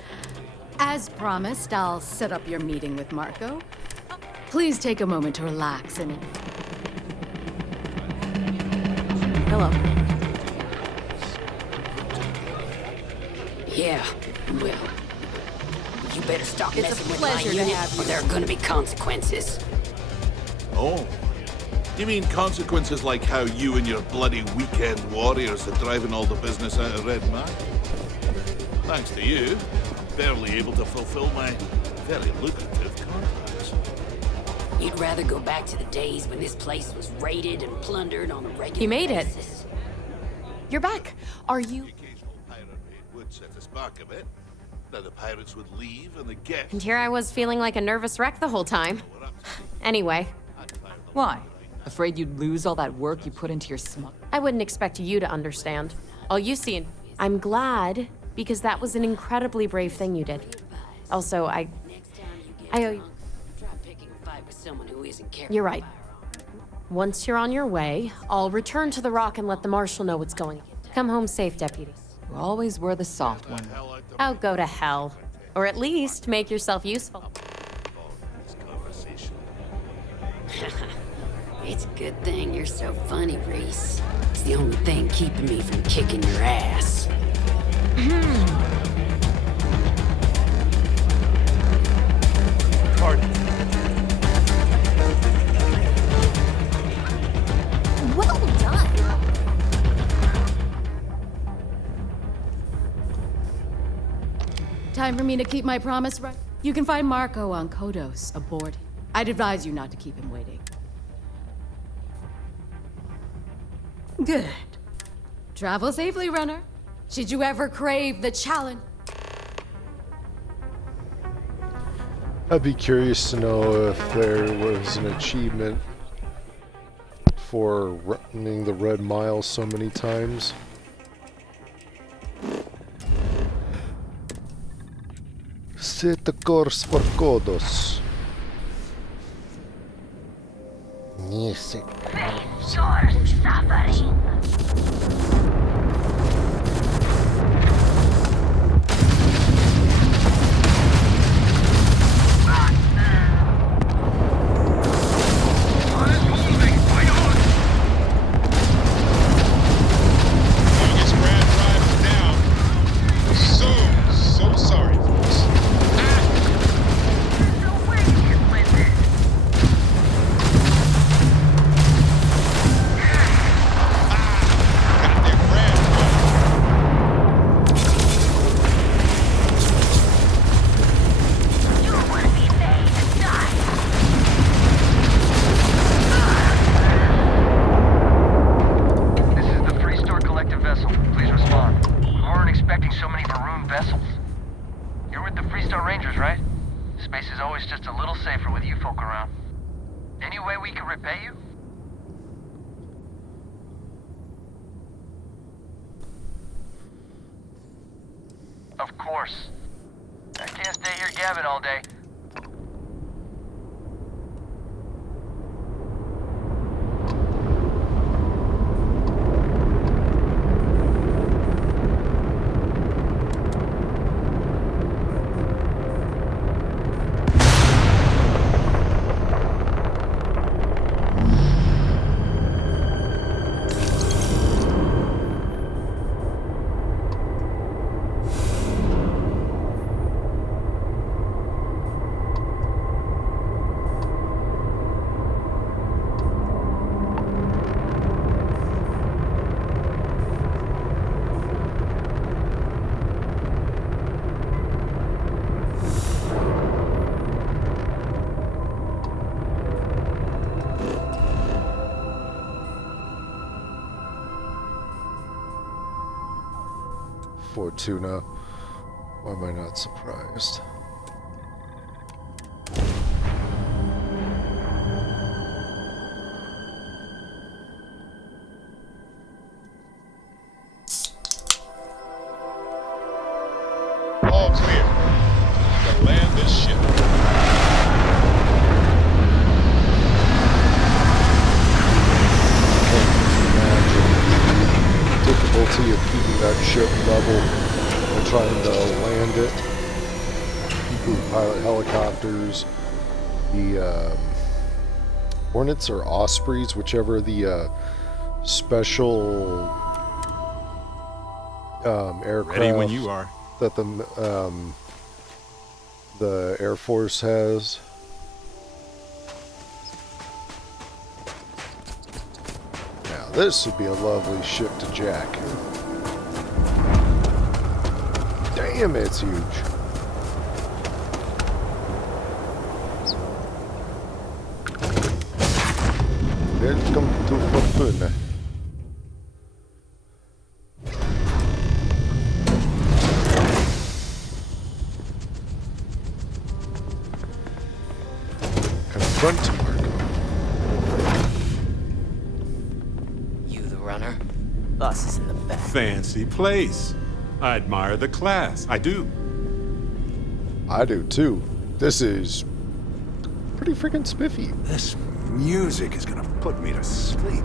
As promised, I'll set up your meeting with Marco. Please take a moment to relax and... Hello. Yeah, well, you better stop It's a messing with my pleasure to unit, have you. or there are gonna be consequences. Oh. You mean consequences like how you and your bloody weekend warriors are driving all the business out of Red Mine? Thanks to you, I'm barely able to fulfill my very lucrative contracts. You'd rather go back to the days when this place was raided and plundered on a regular You made it. basis. You're back. Are you? The occasional pirate raid would set us back a bit. Now the pirates would leave and the guests... And here I was feeling like a nervous wreck the whole time. Anyway, Why? Afraid you'd lose all that work you put into your smug? I wouldn't expect you to understand. All you see in... I'm glad, because that was an incredibly brave thing you did. Also, I owe you... Try picking a fight with someone who isn't careful. You're right. Once you're on your way, I'll return to the Rock and let the Marshal know what's going on. Come home safe, Deputy. You always were the soft one. Oh, go to hell. Or at least make yourself useful. It's a good thing you're so funny, Reese. It's the only thing keeping me from kicking your ass. Pardon. Well done. Time for me to keep my promise, right? You can find Marco on Kodos aboard. I'd advise you not to keep him waiting. Good. Travel safely, runner. Should you ever crave the challenge? I'd be curious to know if there was an achievement for running the Red Mile so many times. Set the course for Kodos. Yes, Your suffering. So sorry, folks. This is the Freestar Collective vessel. Please respond. We weren't expecting so many maroon vessels. You're with the Freestar Rangers, right? Space is always just a little safer with you folk around. Any way we can repay you? Of course. I can't stay here gabbing all day. Fortuna. Why am I not surprised? All clear. You can land this ship. Difficulty of keeping that ship level and trying to land it. People who pilot helicopters, the Hornets or Ospreys, whichever the special aircraft. Ready when you are. That the Air Force has. Now this would be a lovely ship to jack. Damn, it's huge. Welcome to Fortuna. Confront Marco. You the runner? Bus is in the back. Fancy place. I admire the class. I do. I do too. This is pretty freaking spiffy. This music is gonna put me to sleep.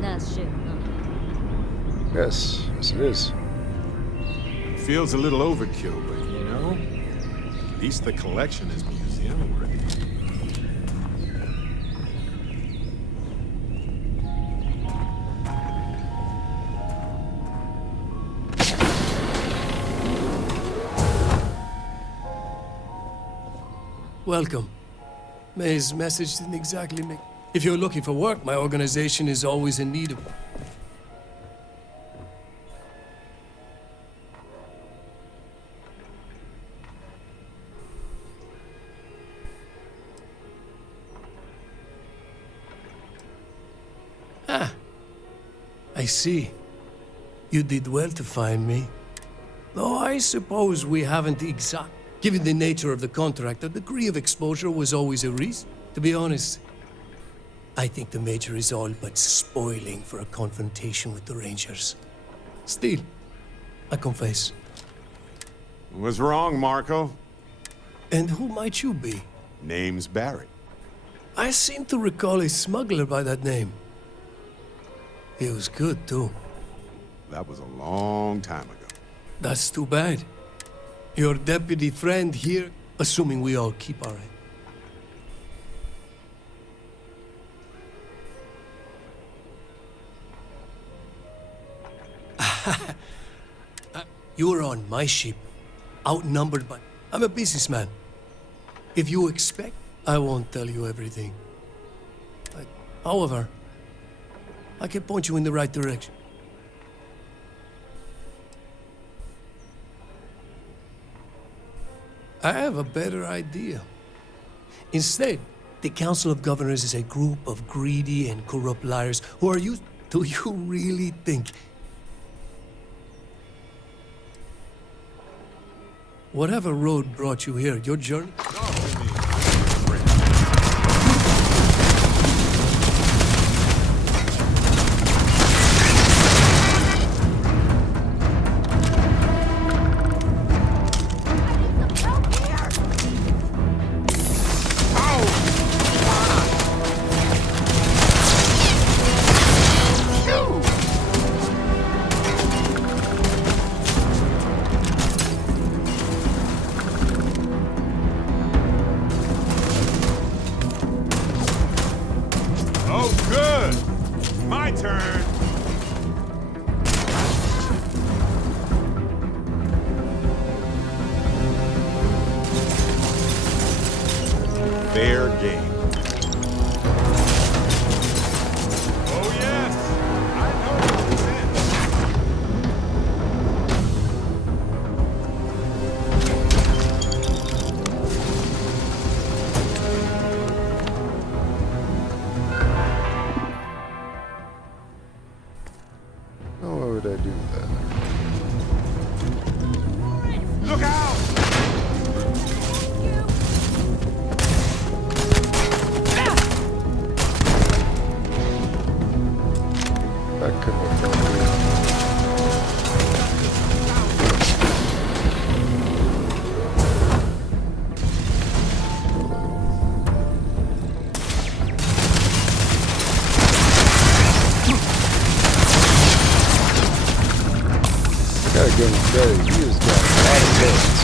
Nice ship, huh? Yes, yes it is. Feels a little overkill, but you know, at least the collection is museum worthy. Welcome. May's message didn't exactly make... If you're looking for work, my organization is always in need of... Ah. I see. You did well to find me. Though I suppose we haven't exact... Given the nature of the contract, a degree of exposure was always a risk. To be honest, I think the Major is all but spoiling for a confrontation with the Rangers. Still, I confess. Was wrong, Marco. And who might you be? Name's Barrett. I seem to recall a smuggler by that name. He was good, too. That was a long time ago. That's too bad. Your deputy friend here, assuming we all keep our head. You're on my ship, outnumbered by... I'm a businessman. If you expect, I won't tell you everything. However, I can point you in the right direction. I have a better idea. Instead, the Council of Governors is a group of greedy and corrupt liars who are used... Do you really think... Whatever road brought you here, your journey... Fair game. Oh, yes! I know what this Oh, why would I do that? Look out! That couldn't have felt I gotta give him credit. He has got a lot of hits.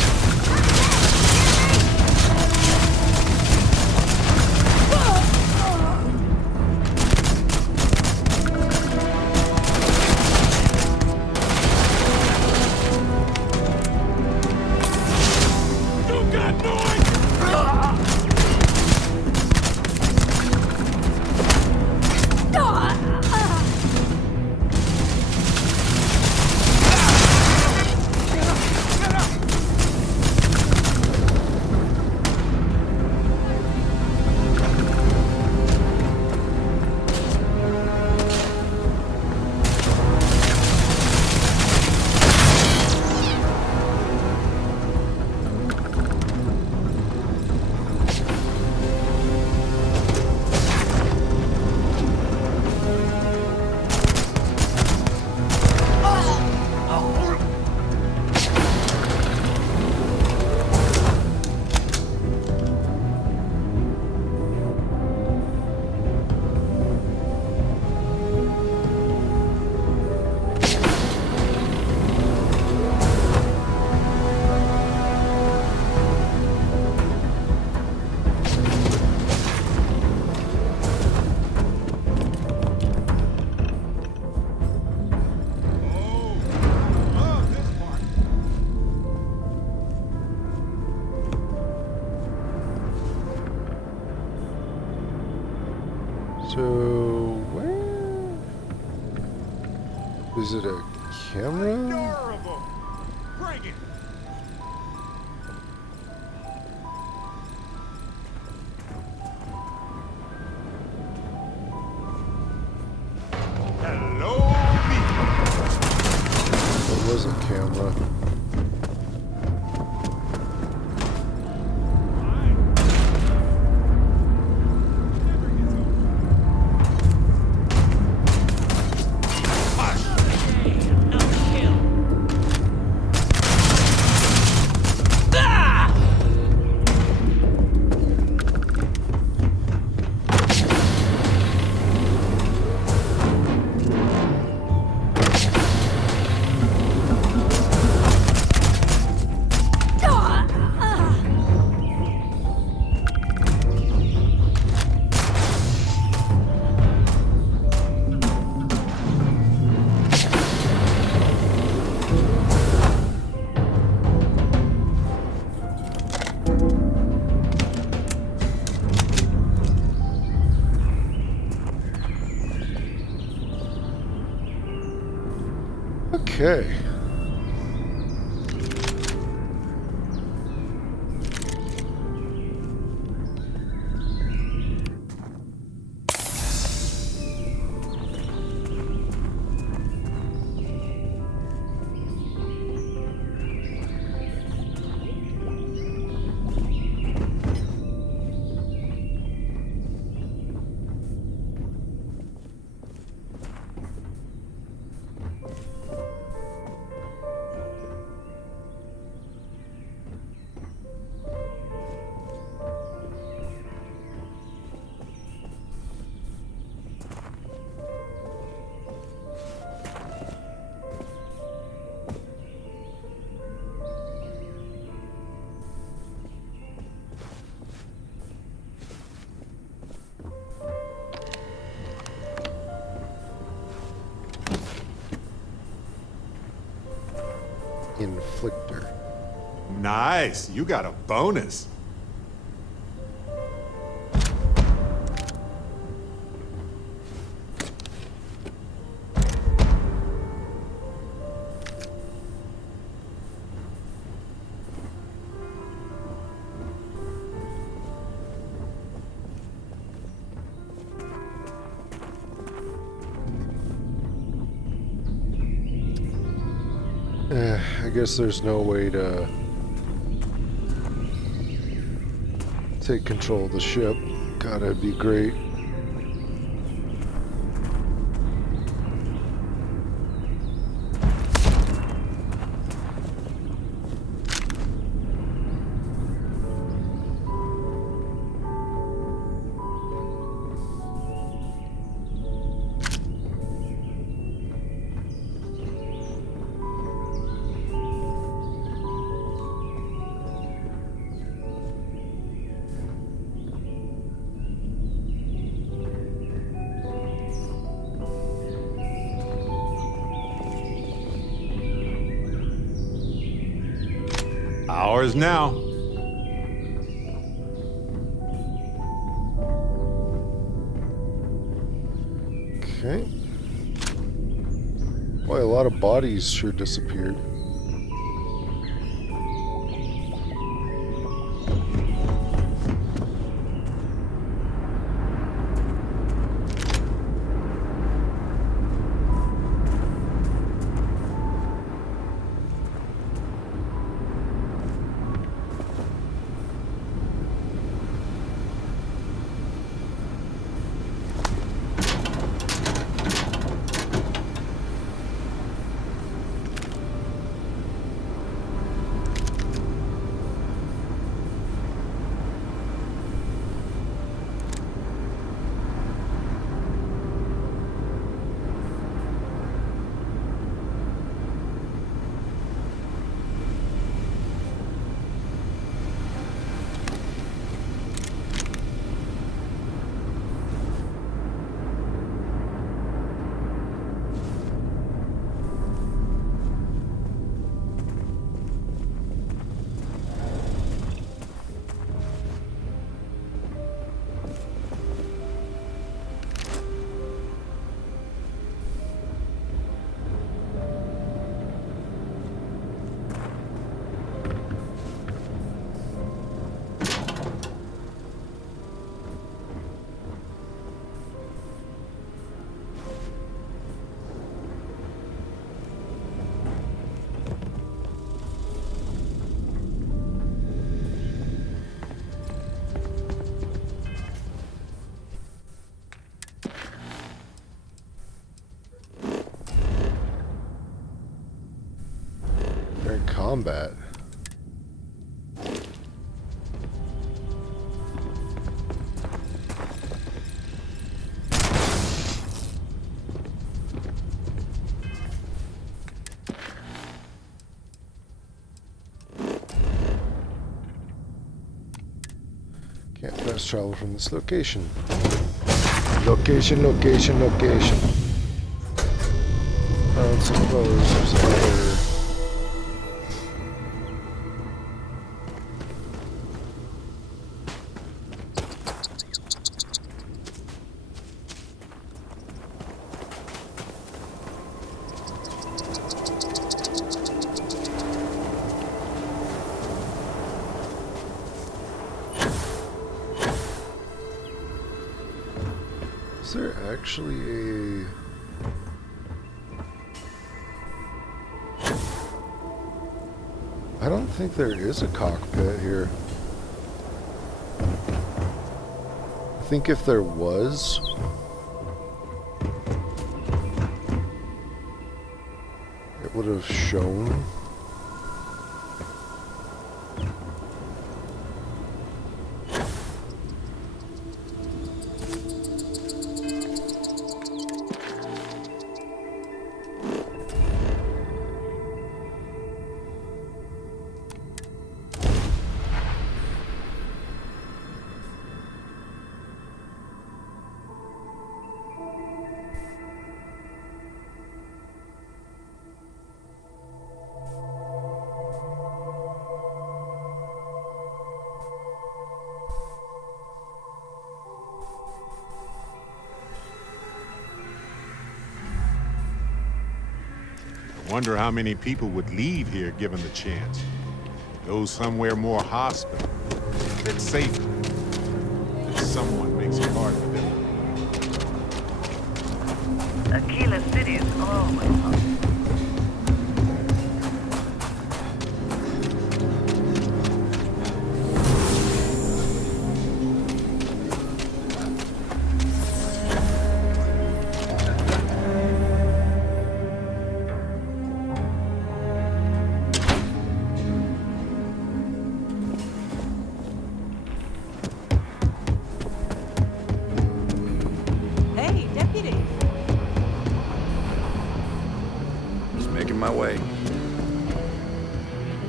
So, where? Is it a camera? Bring it! Hello, It was a camera. Okay. Inflictor. Nice. You got a bonus. I guess there's no way to take control of the ship. God, that'd be great. Ours now. Okay. Boy, a lot of bodies sure disappeared. combat. Can't fast travel from this location. Location. I don't suppose there's another. Is there actually a... I don't think there is a cockpit here. I think if there was, it would have shown. Wonder how many people would leave here given the chance. Go somewhere more hospitable, a bit safer. That someone makes it hard for them. Aquila City is always hot.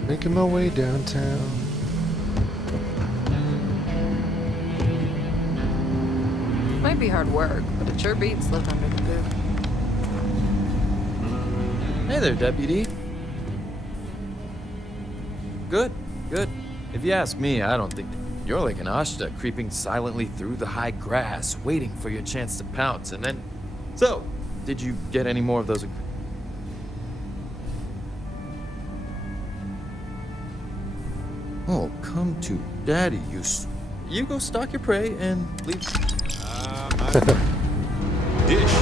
Making my way downtown. Might be hard work, but it sure beats living under the boot. Hey there, Deputy. Good. If you ask me, I don't think you're like an Ashta creeping silently through the high grass, waiting for your chance to pounce, and then... So, did you get any more of those... Oh, come to Daddy, you go stalk your prey and leave... Dish.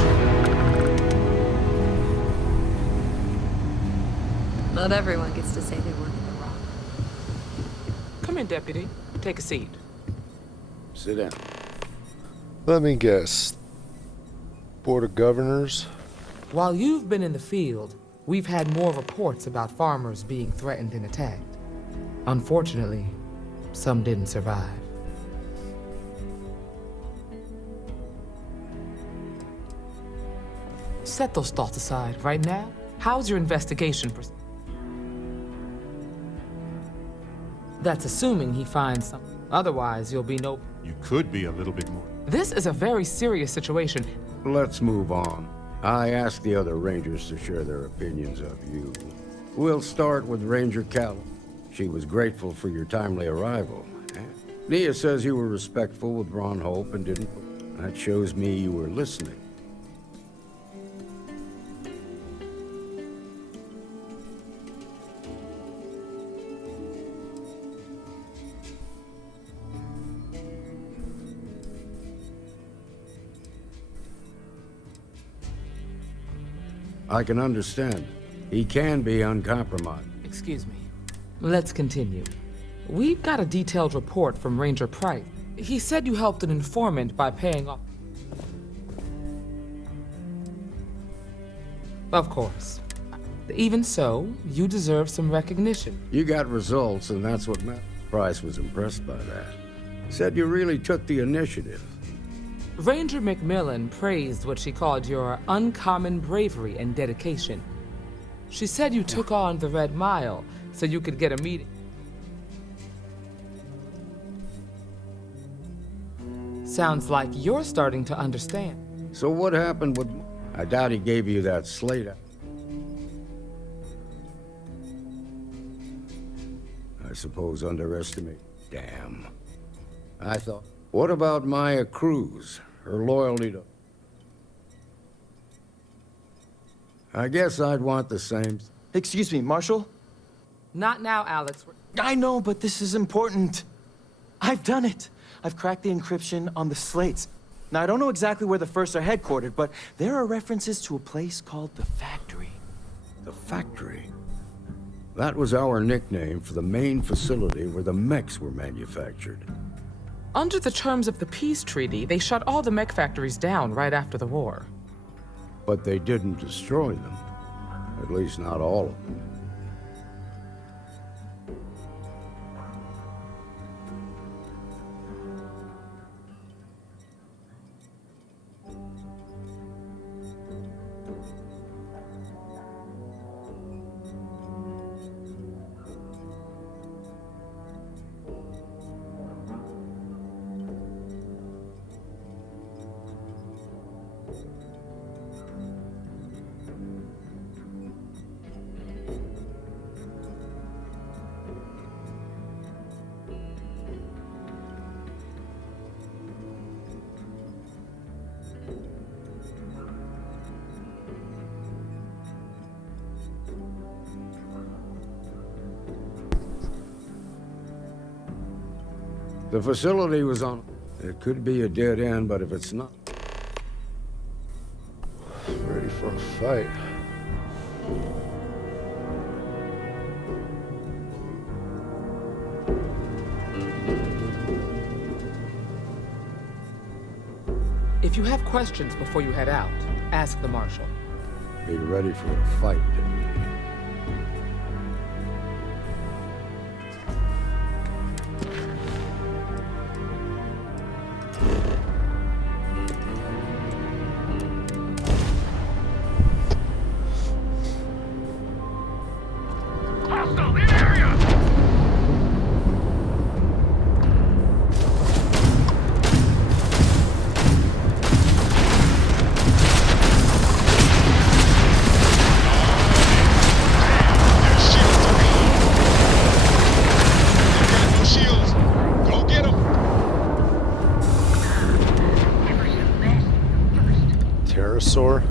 Not everyone gets to say they work in the rock. Come in, Deputy. Take a seat. Sit down. Let me guess. Board of Governors? While you've been in the field, we've had more reports about farmers being threatened and attacked. Unfortunately, some didn't survive. Set those thoughts aside. Right now, how's your investigation? That's assuming he finds something. Otherwise, you'll be no... You could be a little bit more. This is a very serious situation. Let's move on. I asked the other Rangers to share their opinions of you. We'll start with Ranger Callum. She was grateful for your timely arrival. Nia says you were respectful with Ron Hope and didn't... That shows me you were listening. I can understand. He can be uncompromised. Excuse me. Let's continue. We've got a detailed report from Ranger Price. He said you helped an informant by paying off. Of course. Even so, you deserve some recognition. You got results, and that's what mattered. Price was impressed by that. Said you really took the initiative. Ranger McMillan praised what she called your uncommon bravery and dedication. She said you took on the Red Mile so you could get a meeting. Sounds like you're starting to understand. So what happened with... I doubt he gave you that slate. I suppose underestimate. Damn. I thought... What about Maya Cruz? Her loyalty to... I guess I'd want the same... Excuse me, Marshal? Not now, Alex. I know, but this is important. I've done it. I've cracked the encryption on the slates. Now, I don't know exactly where the First are headquartered, but there are references to a place called the Factory. The Factory? That was our nickname for the main facility where the mechs were manufactured. Under the terms of the peace treaty, they shut all the mech factories down right after the war. But they didn't destroy them. At least not all of them. The facility was on... It could be a dead end, but if it's not... Ready for a fight. If you have questions before you head out, ask the Marshal. Be ready for a fight, deputy. Pterosaur.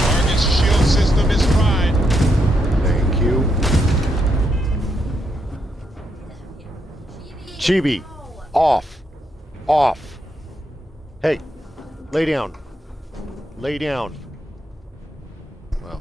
Target's shield system is fried. Thank you. Chibi, off. Off. Hey, lay down. Lay down. Well.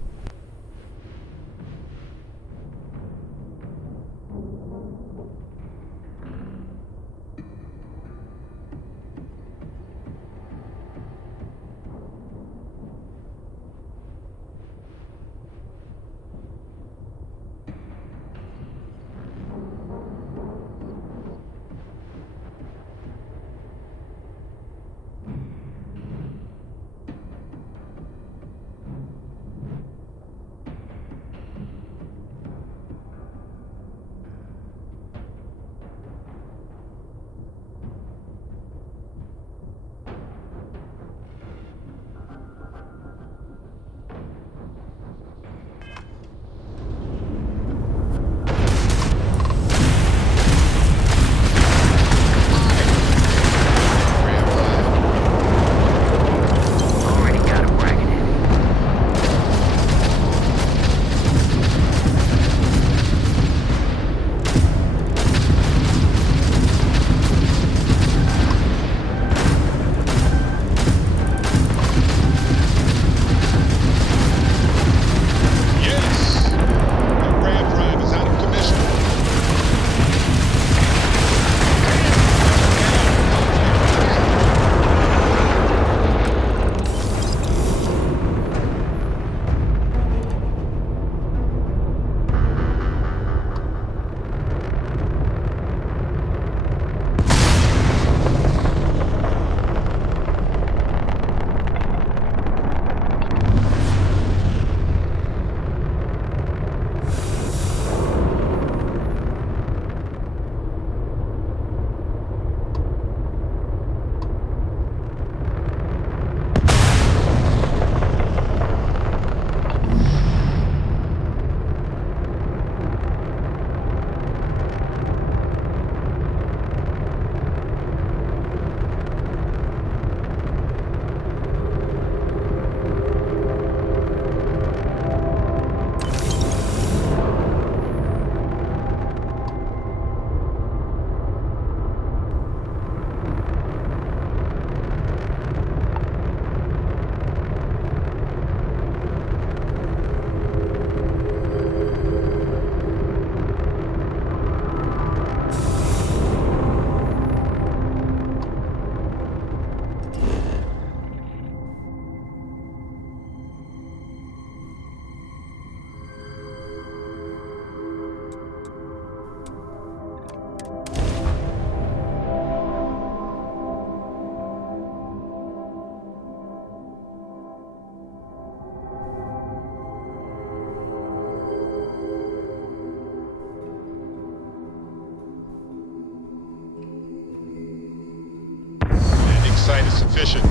efficient.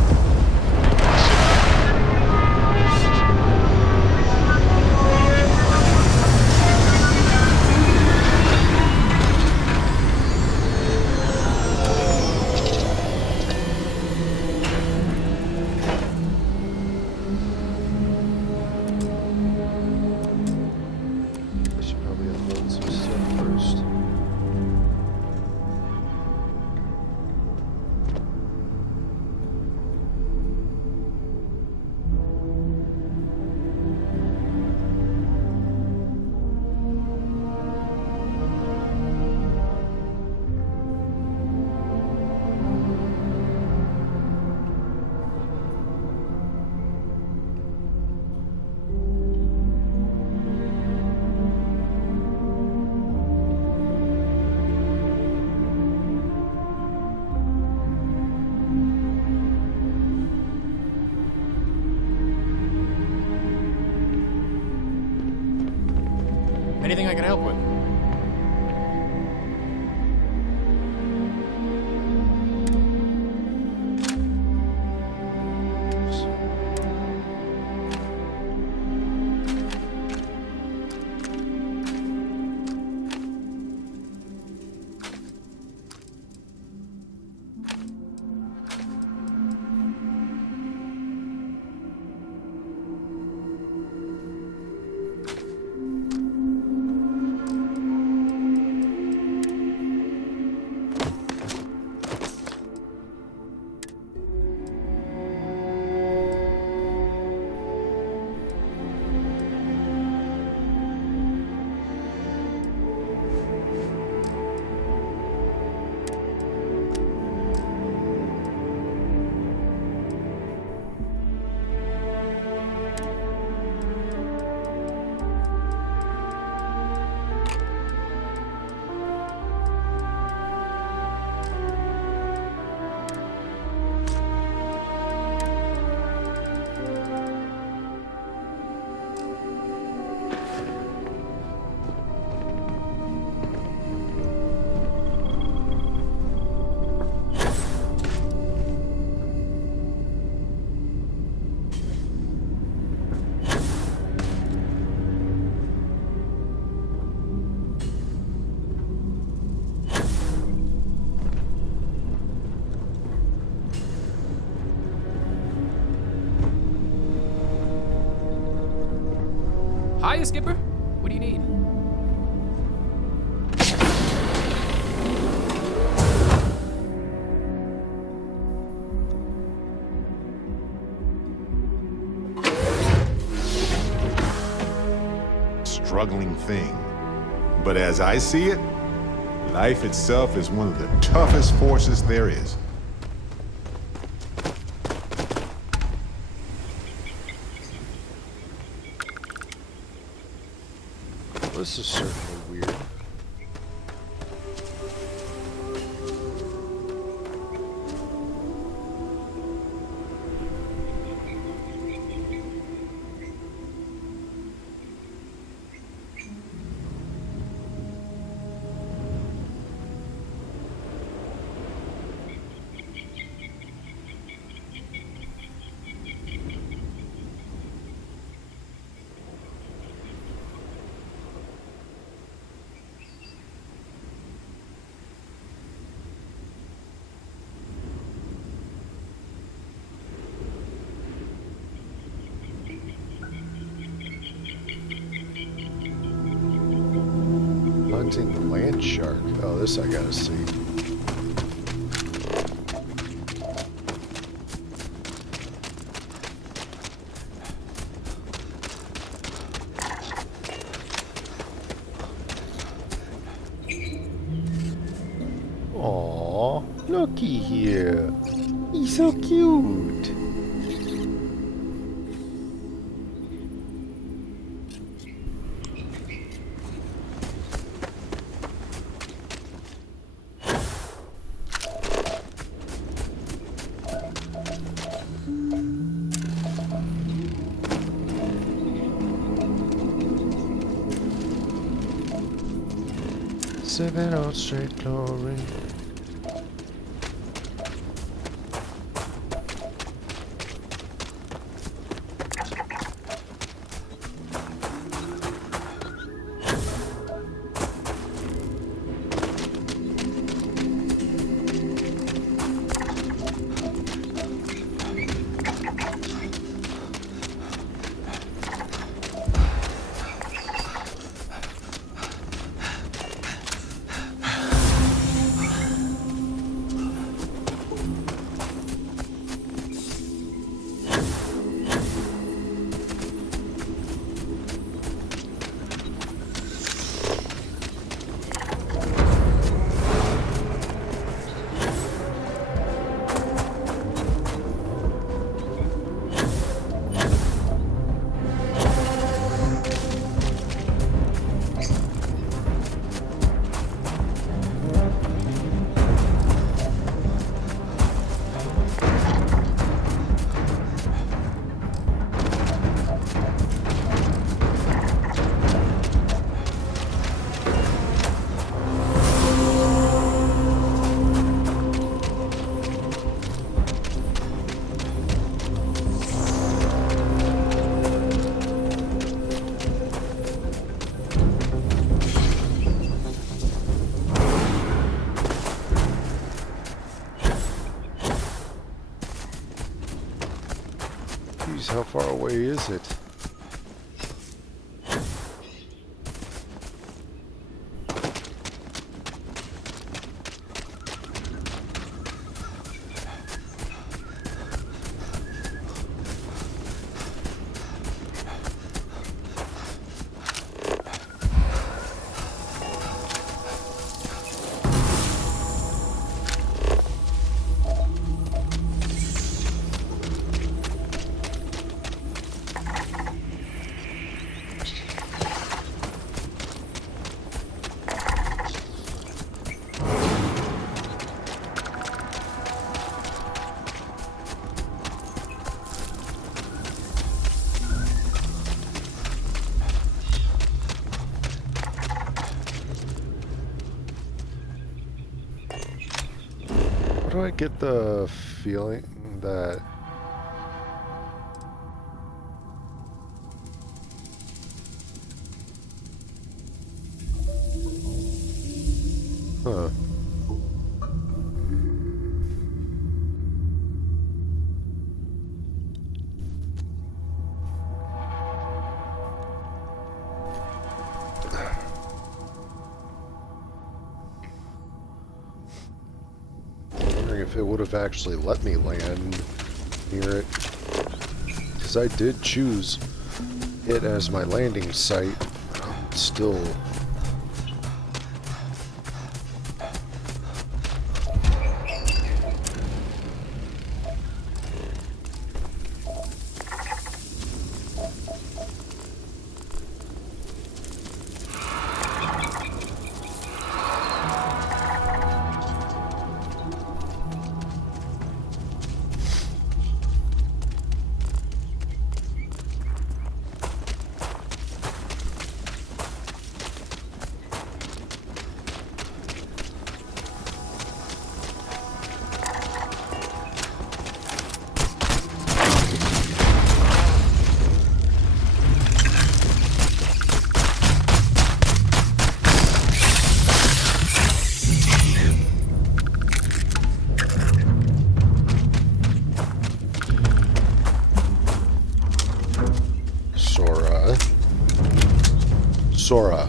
I should probably unload some stuff first. Anything I can help with? Hiya, Skipper. What do you need? Struggling thing. But as I see it, life itself is one of the toughest forces there is. This is certainly weird. Hunting the land shark. Oh, this I gotta see. Aww, looky here. He's so cute. Seven out straight glory. far away is it? Do I get the feeling that huh. If it would have actually let me land near it, because I did choose it as my landing site. Still Sora.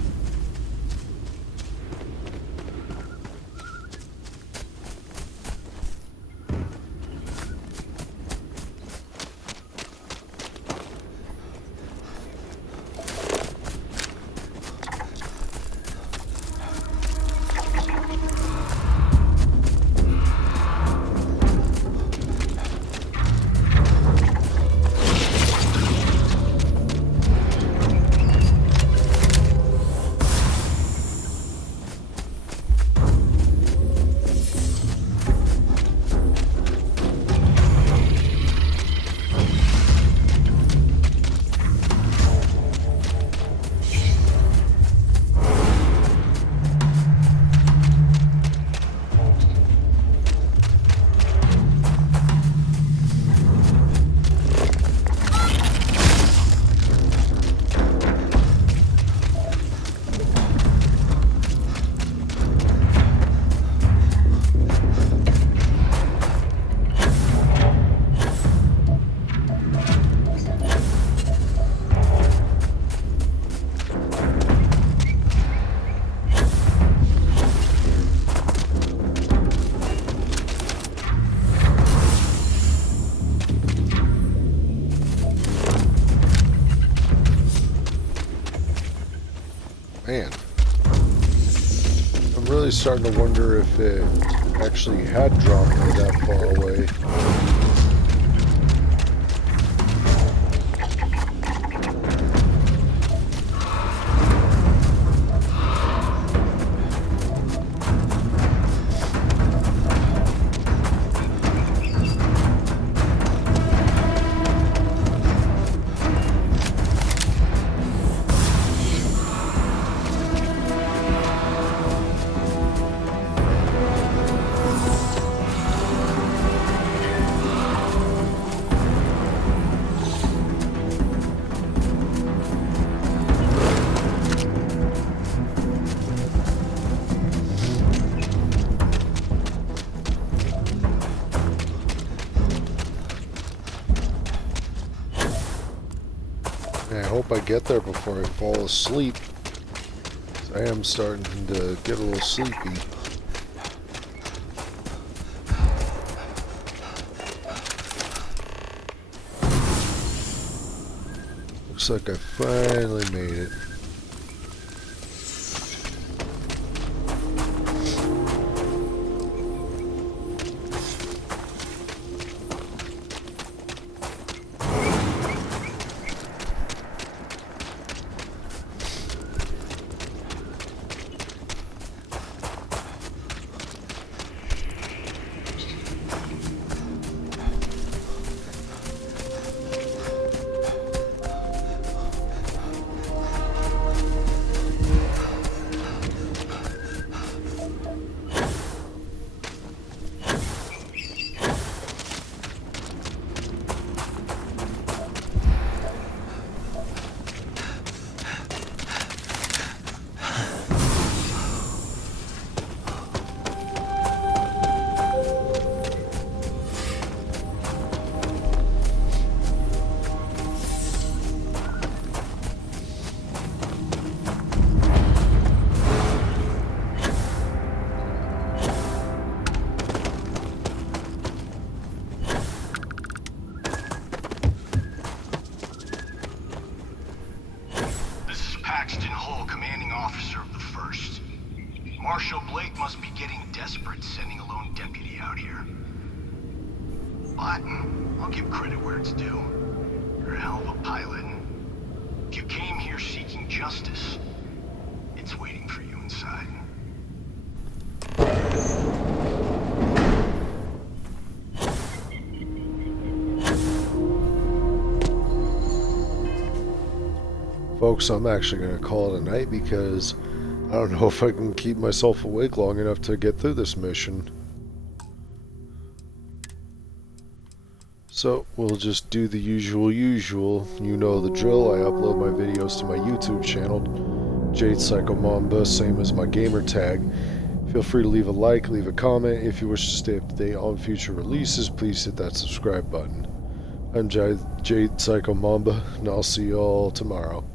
Man, I'm really starting to wonder if it actually had dropped me that far away. I hope I get there before I fall asleep. 'Cause I am starting to get a little sleepy. Looks like I finally made it. Marshal Blake must be getting desperate sending a lone deputy out here. But I'll give credit where it's due. You're a hell of a pilot. If you came here seeking justice, it's waiting for you inside. Folks, I'm actually going to call it a night because I don't know if I can keep myself awake long enough to get through this mission. So, we'll just do the usual. You know the drill. I upload my videos to my YouTube channel, Jade Psycho Mamba, same as my gamer tag. Feel free to leave a like, leave a comment. If you wish to stay up to date on future releases, please hit that subscribe button. I'm Jade Psycho Mamba, and I'll see you all tomorrow.